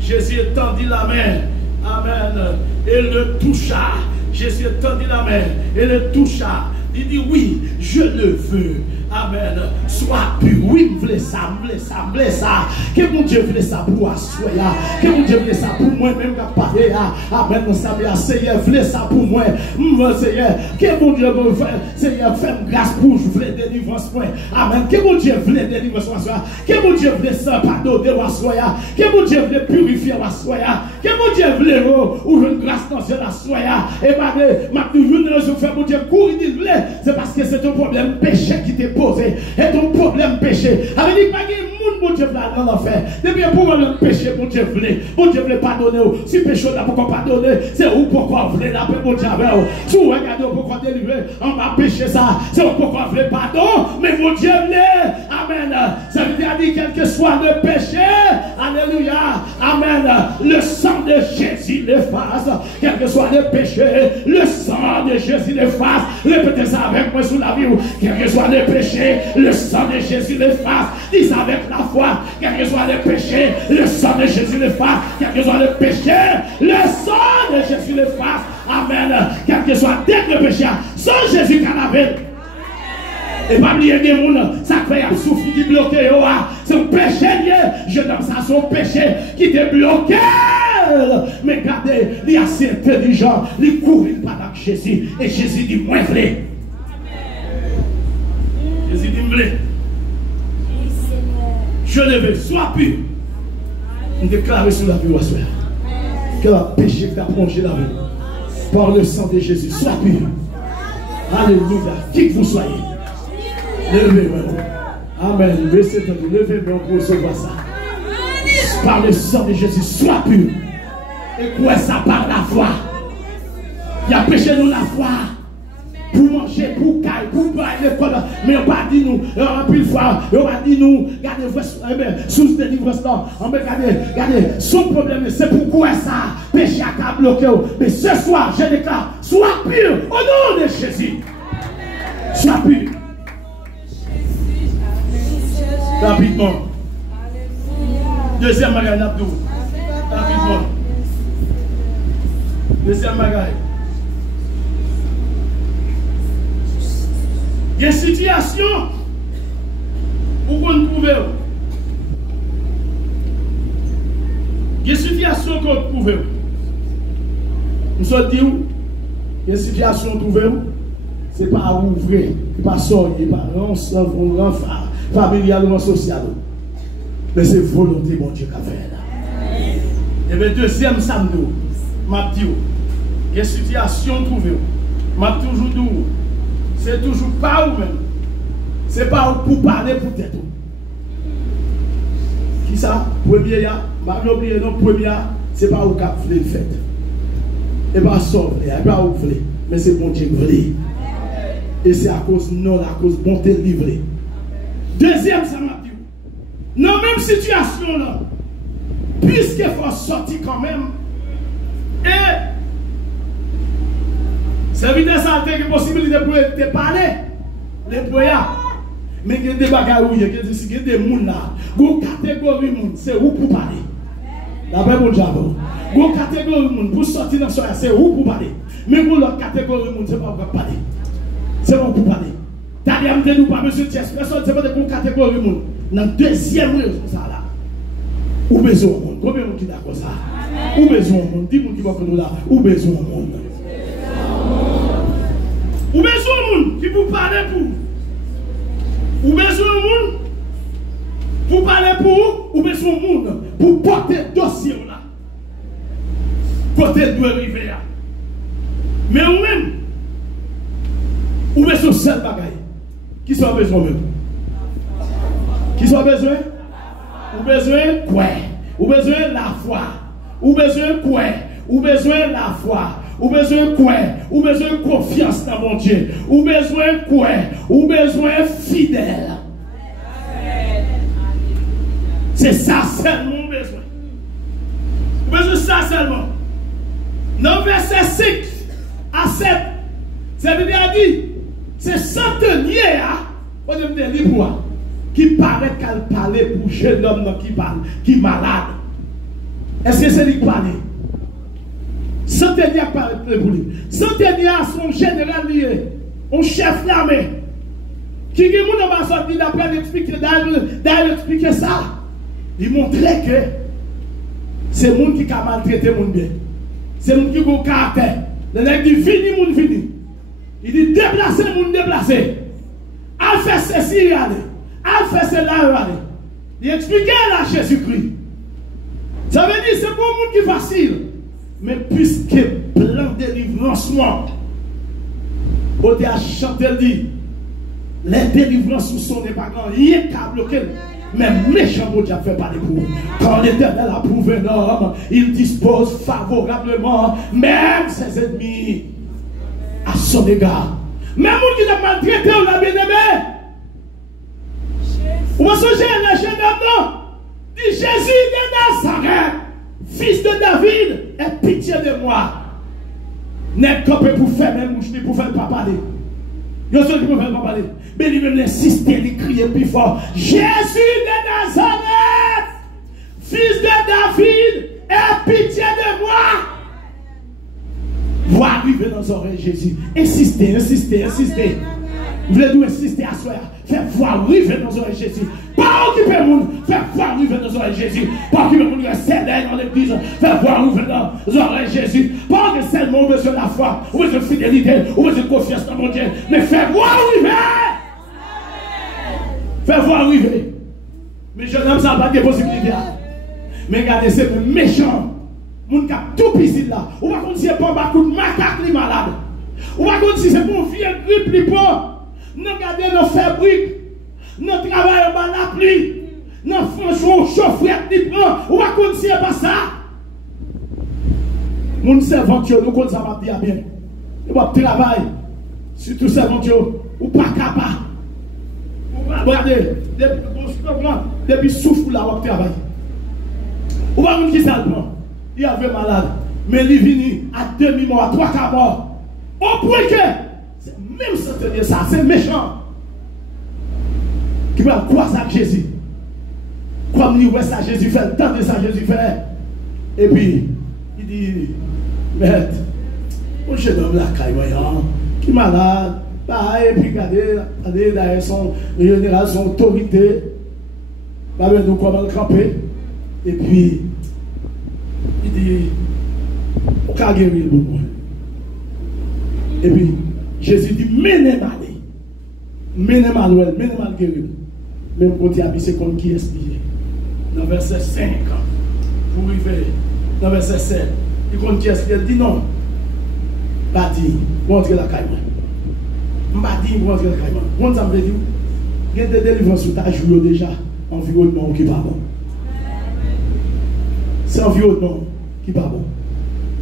Jésus étendit la main, amen, et le toucha. Jésus étendit la main et le toucha. Il dit oui, je le veux. Amen. Sois pur. Oui, je veux ça, je veux ça, je veux ça. Que mon Dieu veut ça pour Assoya. Que mon Dieu veut ça pour moi-même qui parler. Amen. Seigneur, veut ça pour moi. Seigneur, que mon Dieu veut faire. Seigneur, fais grâce pour je veux délivrance. Amen. Que mon Dieu veut délivrance. Que mon Dieu veut ça pardonner Assoya. Que mon Dieu veut purifier Assoya. Que mon Dieu veut ouvrir une grâce dans cette Assoya. Et ma toujours je fais mon Dieu courir. C'est parce que c'est ton problème péché qui t'est posé. Et ton problème péché. Avec dit, pas de mon Dieu dans l'enfer. Depuis un problème péché, mon Dieu voulait. Mon Dieu voulait pardonner. Si péché là, pourquoi pardonner? C'est où pourquoi vous voulez la paix, mon Dieu avec vous. Si vous regardez pourquoi délivrer, on va pécher ça. C'est où pourquoi vous voulez pardon. Mais mon Dieu voulait. Amen. Ça veut dire quel que soit le péché. Alléluia. Amen. Le sang de Jésus l'efface. Quel que soit le péché, le sang de Jésus l'efface. Répétez ça avec moi sous la vie. Quel que soit le péché, le sang de Jésus l'efface. Dis ça avec la foi. Quel que soit le péché, le sang de Jésus l'efface. Quel que soit le péché, le sang de Jésus l'efface. Amen. Quel que soit le péché, sans Jésus canavelle. Et pas oublier des gens, ça fait un souffle qui bloque. C'est un péché lié. Je donne ça, son péché qui te bloque. Mais regardez, il est assez intelligent. Il court pendant Jésus. Et Jésus dit, moi, je veux. Jésus dit, je veux. Je le veux. Sois pur. On déclare sur la vie au soir. Que le péché qui a plongé la vie. Par le sang de Jésus. Sois pur. Alléluia. Qui que vous soyez. Levez-moi. Amen. Levez-moi pour recevoir ça. Par le sang de Jésus. Sois pur. Et quoi ça par la foi? Il a péché nous la foi. Pour manger, pour cailler, pour boire l'école. Mais on va dire nous, en plus de fois, on va dire nous, regardez, sous délivrance là, on va regardez, son problème, c'est pourquoi ça, péché a bloqué. Mais ce soir, je déclare, sois pur au nom de Jésus. Sois pur. Rapidement. Deuxième magasin d'Abdou. Rapidement. Deuxième magasin. Il y a une situation où on trouve. Il y a une situation qu'on trouve. Nous sommes dit où? Il y a une situation qu'on trouve. Ce n'est pas ouvrir, ce n'est pas sortir, ce n'est pas familial ou social. Mais c'est volonté, mon Dieu, qu'a fait là. Et bien, deuxième samedi, m'a dit, il y a une situation trouvée. M'a toujours dit, c'est toujours pas vous même. C'est pas pour parler pour tête. Qui ça? Premier, m'a oublié, non, premier, c'est pas vous qui avez fait. Et pas sauver, et pas vous voulez. Mais c'est bon Dieu qui voulait. Et c'est à cause non, à cause bonté livrée. Deuxième, ça m'a dit. Dans la même situation là, puisqu'il faut sortir quand même, et c'est évident ça a une possibilité pour te parler, les broyards. Mais il y a des bagages, il y a des gens là, une catégorie de monde, c'est où pour parler. D'après mon diable, une catégorie de monde pour sortir dans ce soir, c'est où pour parler. Mais pour l'autre catégorie de monde, c'est pas pour parler. C'est pas pour parler. T'as dit à nous pas monsieur Thiès, personne ne sait pas de quelle catégorie de monde. Dans la deuxième raison, ça là. Ou besoin de monde. Combien de monde qui est d'accord ça? Ou besoin de monde. Dis-moi qui va nous là. Ou besoin de monde. Ou besoin de monde qui vous parle pour. Ou besoin de monde pour parler pour. Ou besoin de monde pour porter le dossier là. Côté de arriver là. Mais vous-même, ou besoin de seul bagaille. Qui soit besoin même? Qui soit besoin? Ou besoin quoi? Ou besoin la foi? Ou besoin quoi? Ou besoin la foi? Ou besoin quoi? Ou besoin confiance dans mon Dieu? Ou besoin quoi? Ou besoin fidèle? C'est ça seulement besoin. Ou besoin ça seulement. Dans verset 5 à 7, ça veut dire c'est centenier, on me dit pour qui paraît qu'elle parle pour jeune homme qui parle, qui est malade. Est-ce que c'est lui qui parle? Centenier parle pour lui. Centenier a son général lié, un chef d'armée. Qui est mon ambassadeur d'après d'expliquer ça. Il montrait que c'est le monde qui a maltraité mon bien. C'est le monde qui a un caractère. Le mec dit fini, mon fini. Il dit déplacer, mon déplacer. Al fait ceci, allez. Al fait cela, allez. Il expliquait à Jésus-Christ. Ça veut dire c'est pour le monde qui est facile. Mais puisque plein de délivrance, moi, on a chanté, dit, les délivrances sous son n'est pas grand, rien qu'à bloquer. Mais méchant Dieu a fait parler pour. Quand l'Éternel a prouvé un homme, il dispose favorablement même ses ennemis à son égard. Même vous qui a maltraité, on a bien aimé. Vous vous souvenez de jeune homme, non? Dit Jésus de Nazareth, fils de David, aie pitié de moi. N'est pas pour faire même bouche, pour faire pas parler. Il y a ceux qui ne peuvent pas parler. Mais il veut insister, il crie plus fort. Jésus de Nazareth, fils de David, aie pitié de moi. Voix arriver dans les oreilles Jésus. Insistez, insistez, insistez. Vous voulez nous insister à soi. Faire voix arriver dans les oreilles Jésus. Pas occuper le monde. Faire voix arriver dans les oreilles Jésus. Pas occuper le monde rester dans l'église. Faire voix arriver dans les oreilles Jésus. Pas que seulement besoin de la foi, ou besoin de fidélité, ou besoin de confiance dans mon Dieu. Mais faire voix arriver. Faire voix arriver. Mais je n'aime ça pas de possibilité. Mais regardez, c'est méchant. Moun kap tout piscine là. Ou pas contre si c'est pas un coup de macaque li malade. Ou pas contre si c'est pour un vieux grippe li pas. Nous gardons nos fabriques. Nous travaillons par la pluie. Nous faisons chaufferette li prend. Ou pas contre si c'est pas ça. Moun servant nous compte ça va dire bien. Nous va travailler. Surtout servant ou pas capable. Ou pas regarder depuis souffle là on travaille. Ou pas contre qui ça prend. Il avait malade, mais il est venu à demi-mort, à 3 quarts mort. Au point que, c'est même centenier ça, c'est méchant. Qui va croire ça que Jésus. Comme il voit ça, Jésus fait, tant de ça, Jésus fait. Et puis, il dit, maître, mon jeune homme là, qui est malade, et puis regardez, derrière son général, son autorité, nous comment le camper. Et puis, il dit, on va guérir le bon. Et puis, Jésus dit, menez-moi aller. Menez-moi aller, menez-moi guérir. Même quand il a dit, c'est comme qui est lié. Dans verset 5, vous arrivez, dans verset 7, il compte qui est lié. Il dit non. Pas dit, vous entrez la caille. Pas dit, vous entrez la caille. Vous ça veut dire, il y a des délivrances sur ta joue déjà, environnement qui va bon. C'est environnement qui va bon.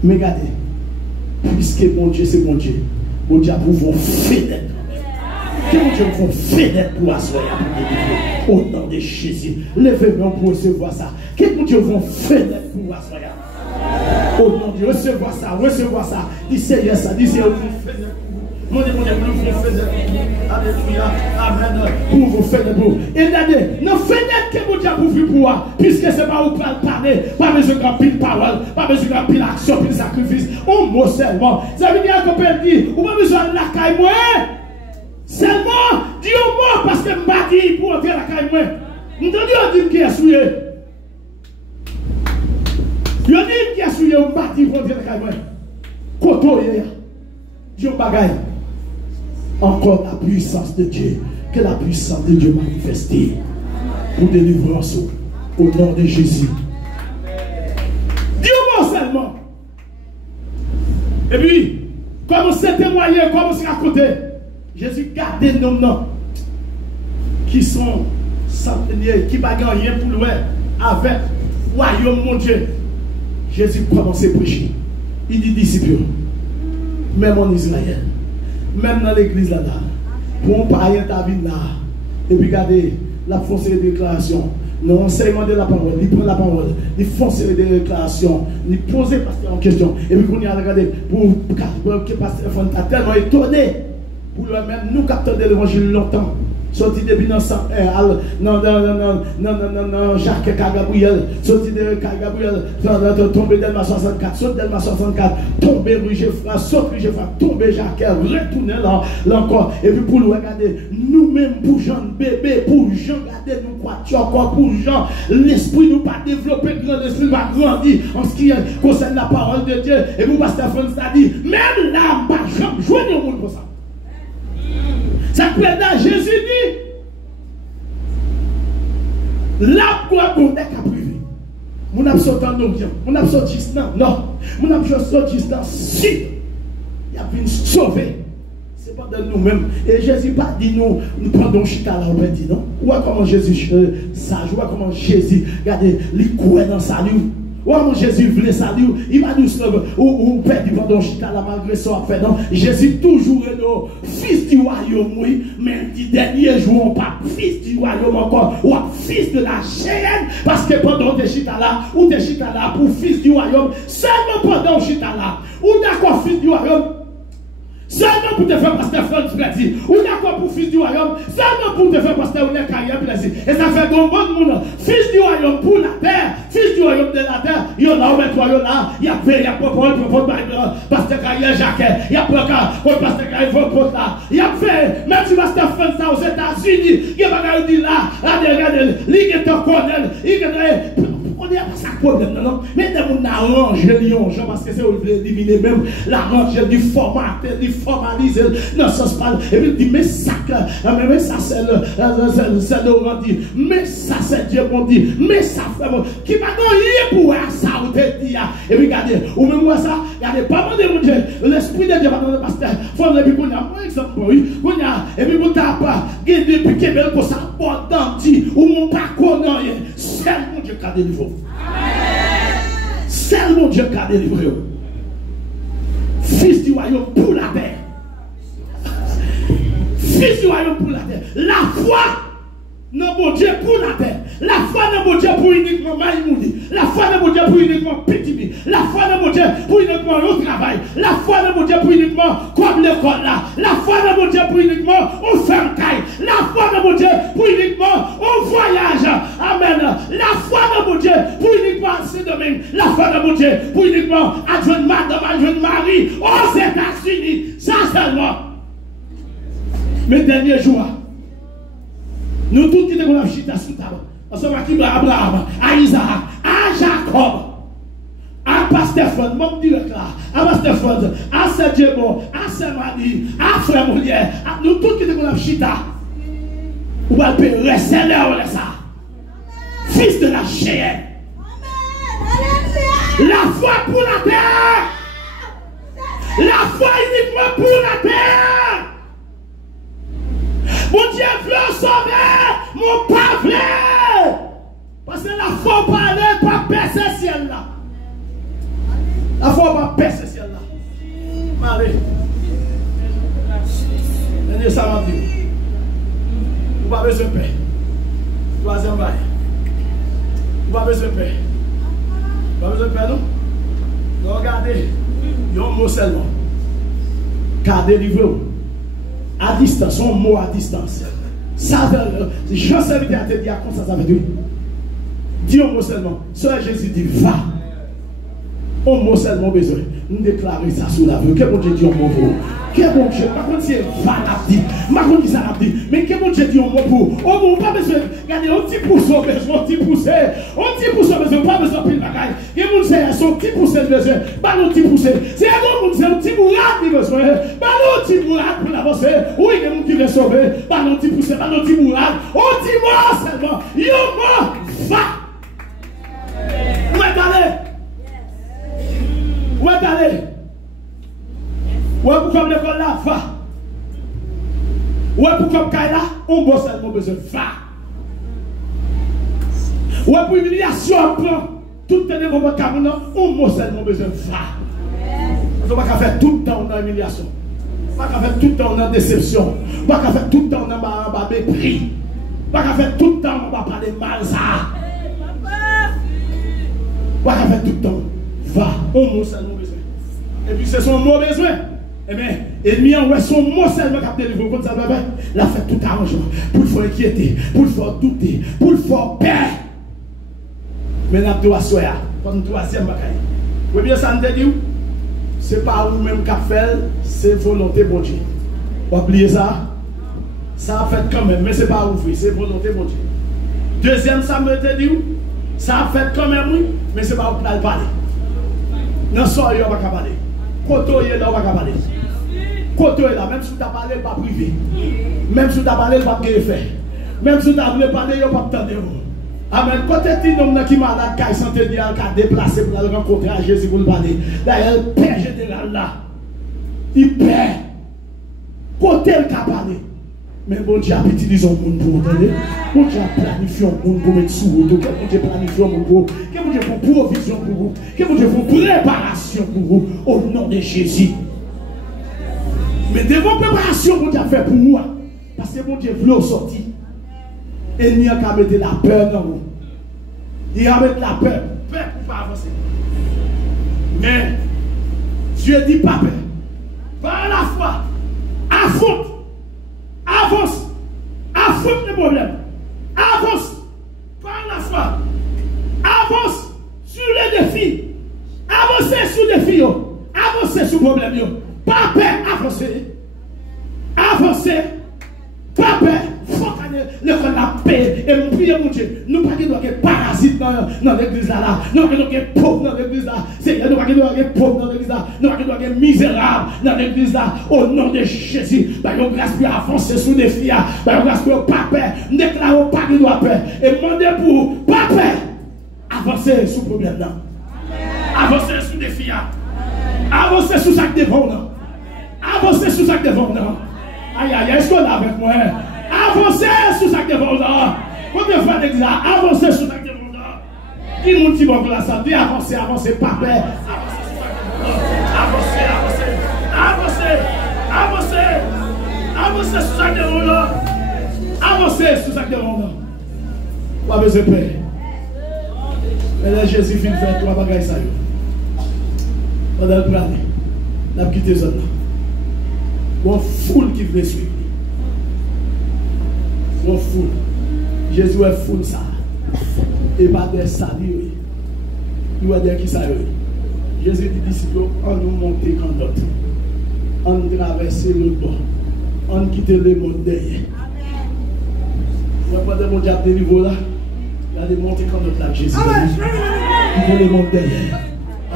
Mais regardez, puisque mon Dieu, c'est mon Dieu, mon Dieu a pour vous fidèle. Que mon Dieu vous fidèle pour asseoir au nom de Jésus. Levez-moi pour recevoir ça. Que mon Dieu vous fidèle pour asseoir. Au nom de Dieu, recevoir ça, recevoir ça. Dis Seigneur ça, dis Seigneur vous fidèle. Mon Dieu, vous fidèle. Alléluia, amen. Pour vous fidèle pour. Et regardez, non fidèle que mon Dieu a pour vous pour moi, puisque c'est pas où parler, pas besoin de pile parole, pas besoin de pile action, pile sacrifice. Un mot seulement. Ça veut dire qu'on peut dire, ou pas besoin de la caille moi. Seulement, Dieu mort parce que je ne dis pour entrer à la caille. Je dis qui est souillé. Je dis qui est souillé, je ne dis pour entrer à la caille. Koto, Dieu bagaille. Encore la puissance de Dieu. Que la puissance de Dieu manifestée pour délivrance au nom de Jésus. Dieu mort seulement. Et puis, comme c'est témoigné, comme c'est raconté, Jésus garde nos noms qui sont centenaires, qui ne bagarrent rien pour loin avec le royaume mon Dieu. Jésus commence à prêcher. Il dit disciples, même en Israël, même dans l'église là, pour parler de ta vie là, et puis regardez, la fonce des déclarations. Nous enseignement de la parole, il prend la parole, il fonce des déclarations, il pose le pasteur en question. Et puis, on a regardé, pour que le pasteur est tellement étonné, pour lui-même, nous captons de l'évangile longtemps. Sorti depuis dans Jacques Gabriel, sorti de Gabriel, tombé Delma 64, saute Delma 64, tombé Roger Fra, saute Roger Fra, tombé Jacques, retourner là encore. Et puis pour nous regarder, nous-mêmes pour Jean bébé, pour Jean garder nous quoi, encore pour Jean, l'esprit nous pas développé, l'esprit va grandir en ce qui concerne la parole de Dieu. Et vous, pasteur Francis a dit, même là, pas jamais joignez au monde pour ça. Ça peut être Jésus dit, là quoi pour être privé. Mon absortant non bien, mon absortant non, mon absortant si il a pu sauver. C'est pas de nous-mêmes. Et Jésus pas dit nous prenons chita là, on peut dire non. Ou comment Jésus sage, ou comment Jésus, regardez, il croit dans sa vie. Ou Jésus voulait saluer, il va nous sauver, ou perdre pendant chita là malgré ça fait non. Jésus toujours est le fils du royaume, oui, mais les derniers jours, pas fils du royaume encore, ou fils de la chaîne, parce que pendant des chita là, ou des chita là pour fils du royaume, seulement pendant chita là, ou d'accord fils du royaume. Seulement pour te faire pasteur Francis plaisir. Ou d'accord pour fils du royaume. Seulement pour te faire pasteur Oulé Carrière plaisir. Et ça fait bon monde. Fils du royaume pour la terre. Fils du royaume de la terre. Il y a là où est là. Il y a fait, il y a pasteur Carrière Jacques. Il y a pasteur Carrière là. Il y a fait, même si pasteur Francis aux États-Unis. Il y a pas dit là. Regardez, il y a un colonel. Il y a on n'est pas ça problème, non? Mais on arrange les gens parce que c'est éliminer même l'arranger, du formater, du formaliser, dans ce sens pas. Et puis il dit, mais ça, c'est le rendez, mais ça, c'est Dieu mon dit, mais ça fait bon. Qui va donner pour ça, ou te dire. Et puis regardez, ou même moi ça, regardez, pas mal de mon Dieu, l'esprit de Dieu va dans le pasteur. Faut le puis qu'on a, par exemple, oui, qu'on a, et puis vous tapez pas, guidez, puis qu'il y a pour ça, bon, danti, ou mon pas qu'on a, c'est mon Dieu qui a délivré. C'est mon Dieu qui a délivré. Fils du royaume pour la terre. Fils du royaume pour la terre. La foi non mon Dieu pour la terre. La foi non mon Dieu pour uniquement Maïmouni. La foi non mon Dieu pour uniquement Pétimi. La foi non mon Dieu pour uniquement le travail. La foi non mon Dieu pour uniquement comme l'école là. La foi non mon Dieu pour uniquement au ferme-caille. La foi non mon Dieu pour uniquement au voyage. Amen. La foi non mon Dieu pour uniquement à Saint-Domingue. La foi non mon Dieu pour uniquement à jeune madame, à jeune Marie aux États-Unis. Ça seulement. Mes derniers jours. Nous tous qui devons chita sous table. Ensemble avec Abraham, à Isaac, à Jacob, à Pasteur Fond, mon direct là, à Pasteur Fond, à Saint-Dieu, à Saint-Mani, à Frère Moulière, nous tous qui devons chita. Ou à rester là, ça. Fils de la chair. La foi pour la terre. La foi uniquement pour la terre. Mon Dieu veut sauver, mon pas veut. Parce que la foi parle, pas baisser le ciel là. La foi pas baisser le ciel là. Allez. Venez ça m'a dit. Vous n'avez pas besoin de paix. Troisième bail. Vous n'avez pas besoin de paix. Vous n'avez pas besoin de paix, non? Regardez. Il y a un mot seulement. Car délivrez-vous. À distance, un mot à distance. Ça veut, Jean serviteur a te dit à quoi ça veut dire. Dis un mot seulement. Sœur Jésus dit, va. Un mot seulement besoin. Nous déclarons ça sous la vue. Que mon Dieu dit un mot pour vous. Quel bon Dieu, par contre, c'est valable. Par contre, ça l'a dit. Mais quel bon Dieu dit au mot pour. Au mot, pas besoin. Regardez, on petit pouceau, besoin, on petit poussé. On petit pouceau, besoin, pas besoin de pile bagaille. Quel bon c'est son petit poussé besoin. Pas non petit poussé. C'est un bon c'est un petit bourrade qui besoin. Pas non petit bourrade pour l'avancer. Oui, il y a des gens qui veulent sauver. Pas non petit poussé, pas non petit bourrade. On dit moi seulement. Yo, moi, va. Où est allé? Où est allé? Où est pour comme l'école là? Va. Où est pour comme Kaila? On bosse seulement besoin. Va. Où est pour humiliation? Tout le développement Cameroun, on bosse seulement besoin. Va. On ne va pas faire tout le temps dans l'humiliation. On ne va pas faire tout le temps dans déception. On ne va pas faire tout le temps dans mépris. On ne va pas faire tout le temps on va parler mal ça. On va faire tout le temps. Va. On bosse seulement besoin. Et puis c'est son mot besoin. Eh bien, ennemi en son mot seulement qui a délivré comme ça, l'a fait tout arrangement. Pour le faire inquiéter, pour le faire douter, pour le faire peur. Mais nous avons soya, comme troisième bagaille. Oui, bien, ça nous dit, ce n'est pas vous-même qui fait, c'est volonté de Dieu. Vous oubliez ça? Ça a fait quand même, mais ce n'est pas vous, c'est volonté de Dieu. Deuxième, ça me dit, ça a fait quand même, oui, mais ce n'est pas vous qui parler. Non, ça, il n'y a pas qu'à parler. Koto est là, on va parler. Koto est là, même si tu as parlé, pas privé. Même si tu as parlé, pas de effet. Même si tu as parlé, il n'y a pas de temps de vous. Amen. Quand tu es un homme qui est malade, qui est santé, qui est déplacé pour aller rencontrer à Jésus pour le parler. D'ailleurs, le Père général là, il perd. Côté le qui a parlé. Mais bon Dieu a utilisé un monde pour entendre. Bon Dieu a planifié un monde pour mettre sous vous. Quel bon Dieu a planifié un monde pour vous. Quel bon Dieu pour provision pour vous. Quel bon Dieu pour préparation pour vous. Au nom de Jésus. Mais devant préparation, bon Dieu a fait pour vous. Parce que bon Dieu voulait sortir. Et il n'y a qu'à mettre la peur dans vous. Il y a mettre la peur. Peur pour pas avancer. Mais Dieu dit pas peur. Par la foi. Affronte. Avance. Affronte les problèmes. Avance. Par la foi. Avance sur les défis. Avancez sur les défis. Avancez sur les problèmes. Pas peur. Avancez. Avancez. Pas peur. Faut que le la paix. Et nous prions mon Dieu. Nous ne pouvons pas être parasites dans l'église là. Nous ne pouvons pas être pauvres dans l'église là. Seigneur, nous ne pouvons pas être pauvres dans l'église là. Nous ne pouvons pas être misérables dans l'église là. Au nom de Jésus. Par exemple, grâce pour avancer sous les filles. Par exemple, grâce pour pas peur. Nous déclarons pas de doit peur. Et demandez pour pas peur. Avancer sous le problème là. Avancer sous les filles. Avancer sous sac de vent là. Avancer sous sac de vent là. Aïe aïe, est-ce qu'on est avec moi? Avancez sous sac de vent là. Quand tu fais l'église là, avancez sous sac de vent là. Il nous dit bon pour la santé, avancez, avancez, pas peur. Avancez, avancez, avancez, avancez sous sac de vent là. Avancez sous sac de vent là. Pas besoin de paix. Mais là, Jésus finit de faire trois bagages ça. Pendant le plan, il a quitté zone là. Une foule qui veut suivre. Une foule. Jésus est foule ça. Et pas des salués. Il va dire qui ça. Jésus dit disciples, on nous monter quand d'autres. On traverser l'autre bord. On quitte le monde derrière. Vous voyez mon diable de niveau là. Il a des montées quand d'autres là. Jésus. Quitte le monde derrière.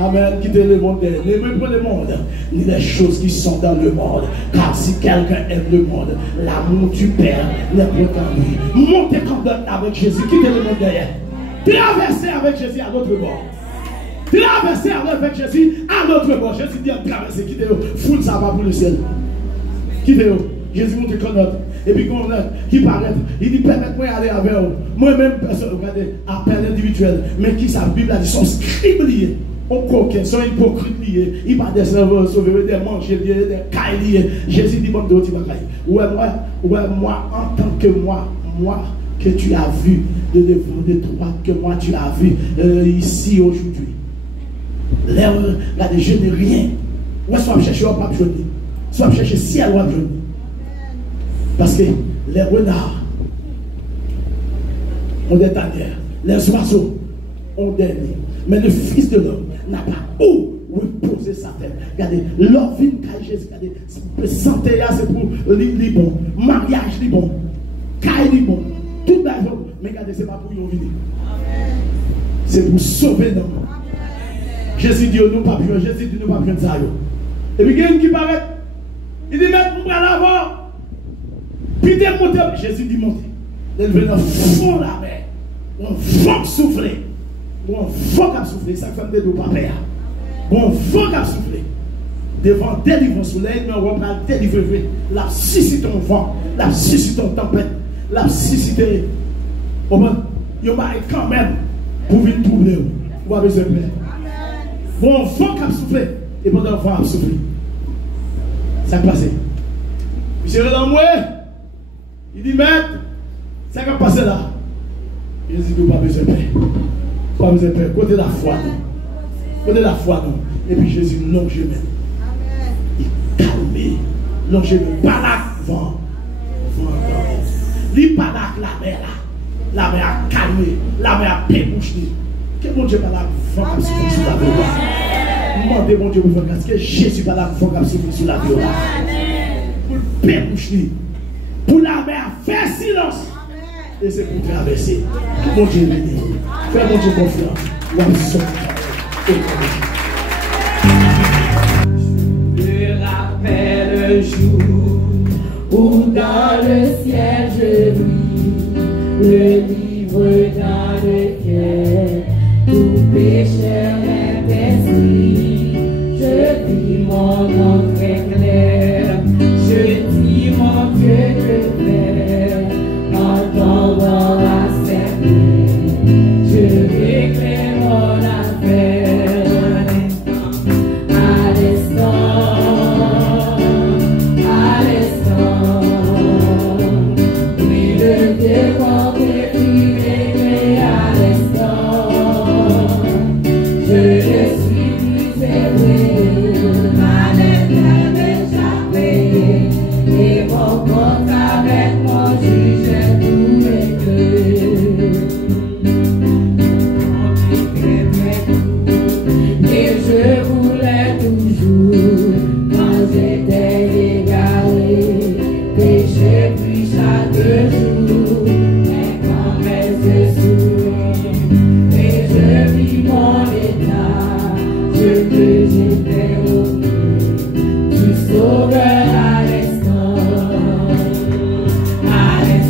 Amen, quittez le monde, ne même pas le monde, ni les choses qui sont dans le monde. Car si quelqu'un aime le monde, l'amour du Père n'est pas en lui. Montez comme avec Jésus, quittez le monde derrière. Traversez avec Jésus à l'autre bord. Traversez avec Jésus à l'autre bord. Jésus dit traversez, quittez-le. Foule ça va pour le ciel. Quittez-le. Jésus monte comme notre. Et puis qu'on a qui paraît, il dit permettez-moi d'aller avec vous. Moi-même, personne, regardez, appel individuel. Mais qui sa Bible a dit, sont scribes. On coquin, sont hypocrites liés, ils parlent des serveurs sauvés, des manger liés, des cailles liés. Jésus dit, bon, de l'autre, moi, en tant que moi que tu as vu de devant de toi, que moi tu as vu ici aujourd'hui. Là, je n'ai rien. Moi, soit chercher au pape jaune, soit chercher ciel ou jaune. Parce que les renards ont des tanières, les oiseaux ont des nids. Mais le Fils de l'homme n'a pas où reposer poser sa tête. Regardez, leur vie de Jésus, regardez, santé, c'est pour les bons, mariage, les bons, caille, les bons, tout la vie. Mais regardez, ce n'est pas pour y venir. C'est pour sauver l'homme. Jésus dit, nous pas besoin, Jésus dit, nous pas besoin de ça. Et puis, il y a une qui paraît, il dit, mais on va l'avoir. Puis, il monte, Jésus dit, monte. Il vient dans le fond de la mer. On va souffler. On va souffler. Ça fait des deux papiers. On va souffler. Devant délivrer le soleil, mais on va délivrer. La suscite un vent. La suscite une tempête. La suscite. On va quand même pour venir troubler. On va besoin de paix. Bon, vent qui a soufflé. Et pendant le vent a soufflé. Ça passe. Monsieur le Lamoué, il dit, maître, ça qui a passé là. Jésus dit, pas besoin de paix. Pas besoin de paix. Côté la foi, non. Côté la foi, non. Et puis Jésus, non, je m'aime. Il calme. Non, je m'aime. Pas là, vent. Il pas là, la mer là. La mer a calmé. La mer a pébouché. Que mon Dieu pas là, vent comme si sur la vie. Demandez mon Dieu pour faire grâce. Que Jésus pas là, vent comme si sur la vie. Pour péboucher. Pour la mer faire silence. Et c'est pour traverser. Mon Dieu béni. Fais mon Dieu confiance. Je rappelle le jour où dans le ciel je vis le livre dans lequel tout pécheur est inscrit. Je vis mon nom très clair. Je dis mon Dieu que faire. Entendant la serpent, je réclame mon affaire. À l'instant, oui, le décompte est privé à l'instant. Je suis plus élevé, ma lettre est déjà payée, et mon compte avec mon juge. Et je voulais toujours, quand j'étais égaré, pécher puis chaque jour, mais quand mes yeux s'ouvrent, et je vis mon état, je peux j'étais au pied du Sauveur à l'instant. Avec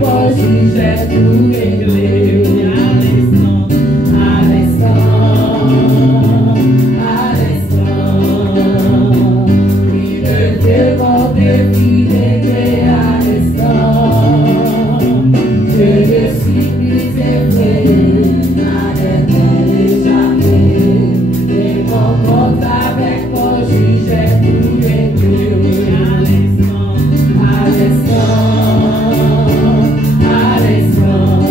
moi, j'ai tout réglé. À l'instant, oui, le démon défie réglé à l'instant. Je suis plus effrayé, ma lettre est déjà payée. Et mon compte avec moi, j'ai tout réglé. À l'instant.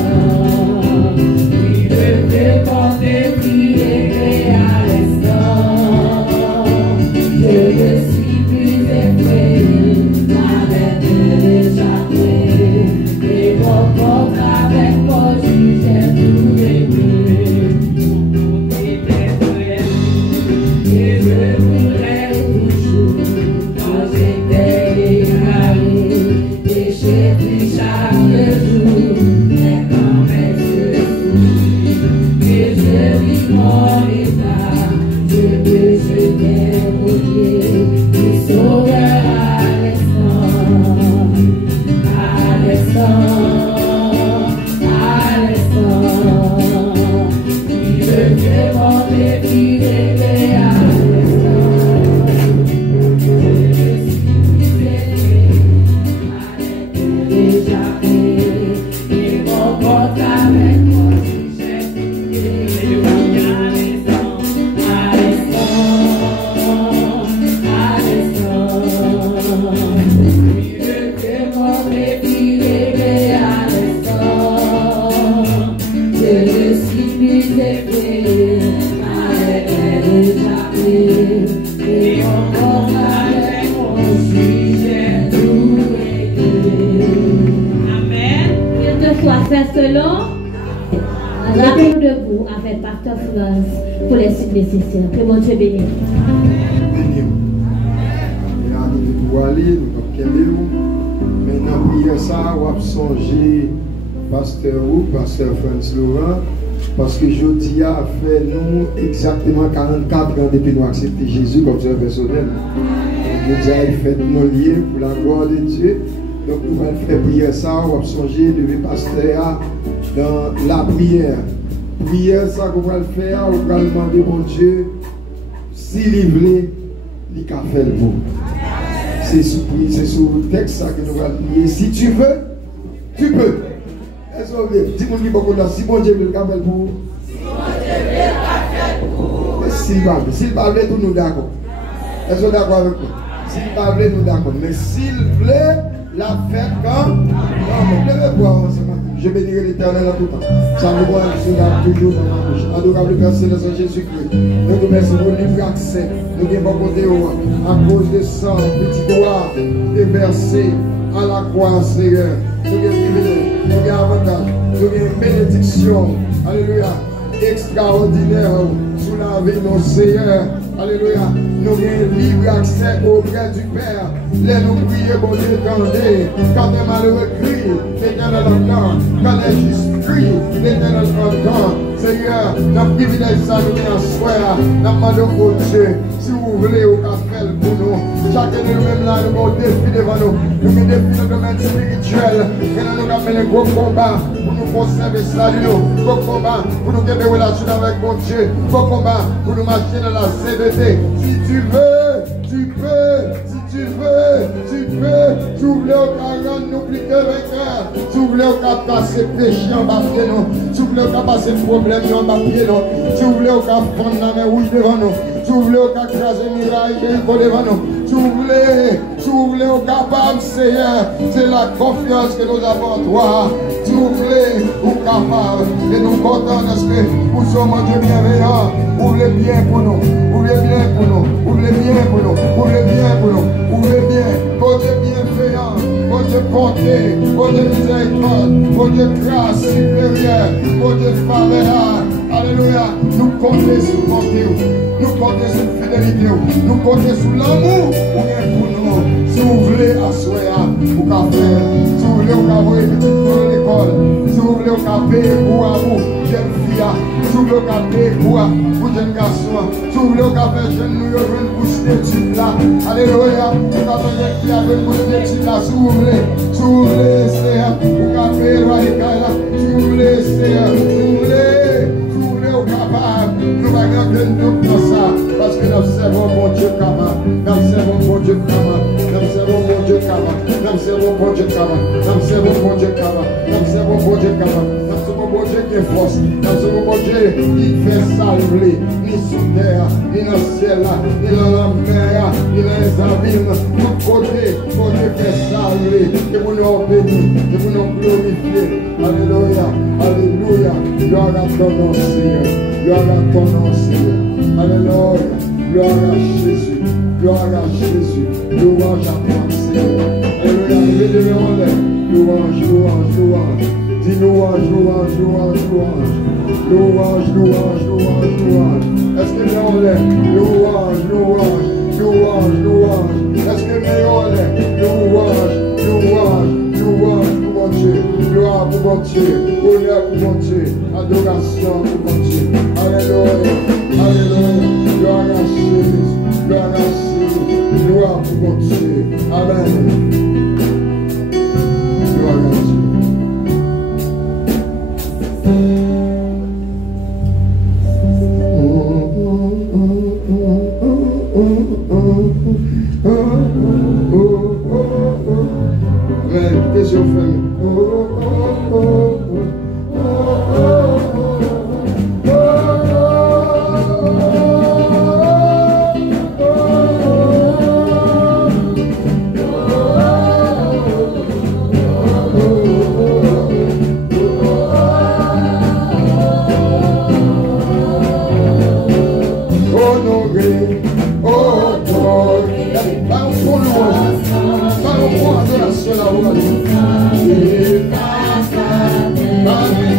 Alléluia. Rappelez-nous debout avec Pasteur France pour les signes nécessaires. Que mon Dieu bénisse. Bénis. Et à nous pour aller, nous avons maintenant prier ça, on va songer Pasteur France Laurent, parce que jeudi a fait nous exactement 44 ans depuis nous accepter Jésus comme Sauveur personnel. Jeudi a fait nos liens pour la gloire de Dieu. Donc nous allons faire prier ça, on va songer lever Pasteur dans la prière. Prière ça qu'on va faire, on va demander mon Dieu s'il est voulu, il va faire le bon. C'est sous le texte ça que nous allons prier. Si tu veux, tu peux. Dis-moi si mon Dieu veut le faire pour vous. S'il va veut, tout nous d'accord. Est-ce que vous d'accord avec moi? S'il va veut, nous d'accord. Mais s'il plaît, la fête quand? Non, mais levez voir ensemble. Je bénirai l'Éternel en tout temps. Ça nous voit toujours dans ma bouche. Adorable Père Céleste Jésus-Christ. Nous te remercions pour le libre accès. Nous avons pas côté à cause de sang, petit doigt, déversé à la croix, Seigneur. Nous avons privilège, nous avons avantage, nous avons bénédiction. Alléluia. Extraordinaire sous la vie de nos Seigneur. Alléluia. Nous avons libre accès auprès du Père. Laisse-nous prier, bon Dieu, tendez. Quand les malheureux crient, l'Éternel entend. Quand les justes crient, l'Éternel entend. Seigneur, notre privilège, ça nous vient à soi. Nous demandons au Dieu, si vous voulez, au café pour nous. Chacun de nous-mêmes là, nous avons des défis devant nous. Nous avons des défis dans le domaine spirituel. Et nous avons fait un gros combat pour nous conserver salut. Gros combat pour nous garder relation avec mon Dieu. Gros combat pour nous marcher dans la CDT. Si tu veux, tu peux. Si tu veux, tu peux. Tu voulais au cas nous plus que vainqueur. Tu voulais au cas passer péché en bas de nous. Tu voulais au cas passer problème en bas de nous. Tu voulais au cas prendre la main rouge devant nous. Tu voulais au cas craser miraille devant nous. Tu voulais au capable, Seigneur. C'est la confiance que nous avons en toi. Tu voulais au capable. Et nous comptons parce que nous sommes un Dieu bienveillant. Ouvrez bien pour nous. Ouvrez bien pour nous. Ouvrez bien pour nous. Ouvrez bien pour nous. Ouvrez bien. Bon Dieu bienveillant. Bon Dieu bonté. Bon Dieu miséricorde. Bon Dieu grâce supérieure. Bon Dieu faveur. Alléluia. Nous comptons sur mon Dieu. Nous comptons sur la fidélité. Nous comptons sur l'amour. Pour nous. Si vous voulez asseoir, vous pouvez faire. Si vous voulez, vous pouvez avoir une petite pour l'école. Si vous voulez, vous pouvez payer pour vous, jeune fille. Si vous voulez, vous pouvez payer pour jeune garçon. Si vous voulez, vous pouvez faire jeune nous, une bouche d'études là. Alléluia. Vous pouvez faire jeune fille avec une bouche d'études là. Si vous voulez. Si vous voulez, Seigneur, vous pouvez payer le radical là. Si vous voulez, Seigneur, si vous voulez. Capable, nous allons gagner tout dans ça, parce que nous servons mon Dieu capable, nous servons mon Dieu capable, nous servons mon Dieu capable, nous servons mon Dieu capable, nous servons mon Dieu capable, nous servons mon Dieu capable, nous servons mon Dieu qui est force, nous servons mon Dieu qui fait salver, ni sous terre, ni dans le ciel, ni dans la mer, ni dans les abîmes, tout côté, mon Dieu fait salver, que vous nous bénissez, que vous nous glorifiez. Alléluia, alléluia, gloire à ton nom, Seigneur. Gloire à ton nom, Seigneur. Alléluia. Gloire à Jésus. Gloire à Jésus. Louange à toi, Seigneur. Alléluia. Levez les mains en l'air. Louange, louange, louange. Dis louange, louange, louange, louange. Louange, louange, louange, louange. Est-ce que les en l'air? Louange, louange, louange, louange. Est-ce que les en l'air? Louange, louange, louange pour mon Dieu. Gloire pour mon Dieu. Honneur pour mon Dieu. Adoration pour mon Dieu. Alléluia. Alléluia. Gloire à Jésus. Gloire à Jésus. Gloire pour mon Dieu. Amen. Gloire à Dieu. Tes yeux fermés. Amen.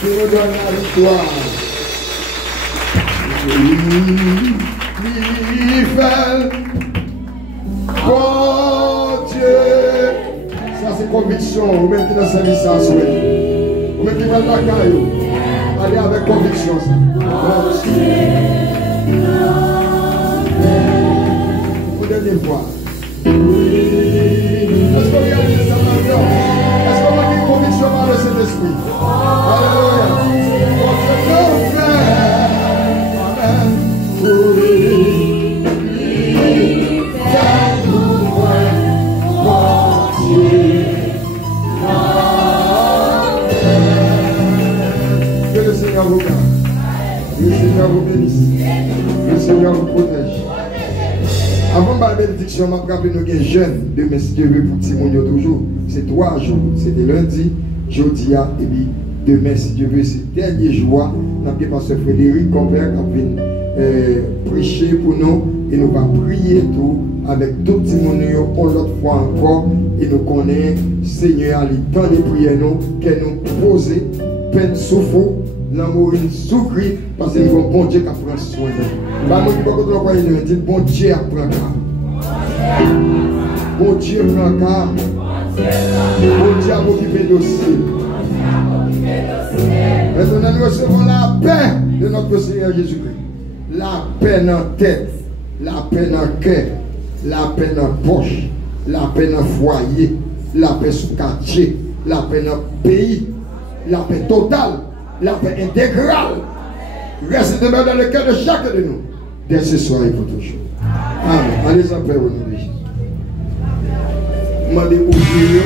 qui nous donne la victoire. Il fait bon Dieu. Ça c'est conviction. Ou même qui dans sa vie ça souhaite. Ou même qui va dans la caillou. Allez avec conviction ça. Bon Dieu. Pour dernière fois. Est-ce qu'on réalise ça maintenant? Est-ce qu'on a une conviction par le Saint-Esprit? Alléluia. Bon Dieu nous fait. Amen. Oui. Que le Seigneur vous garde. Que le Seigneur vous bénisse. Que le Seigneur vous protège. Avant ma bénédiction, je vais rappeler nos jeunes. Demain, si Dieu veut, pour Timonio toujours. C'est 3 jours. C'était lundi, jeudi, et puis demain, si Dieu veut, c'est le dernier jour. Nous avons pasteur Frédéric Compère qui vient prêcher pour nous. Et nous allons prier tout avec tout Timonio, l'autre fois encore. Et nous connaissons, Seigneur, les temps de prière, nous, qu'elle nous pose, peine souffre. L'amour souffrir parce que nous avons bon Dieu qui prend soin de nous. Nous dit bon Dieu prend cas. Bon Dieu prend cas. Bon Dieu a occupé le dossier. Maintenant nous recevons la paix de notre Seigneur Jésus-Christ. La paix dans la tête, la paix dans le cœur, la paix dans la poche, la paix dans le foyer, la paix sous quartier, la paix dans le pays, la paix totale. La paix intégrale reste demeure dans le cœur de chacun de nous dès ce soir et pour toujours. Amen. Allez en paix au nom de Jésus. Demandez au Dieu.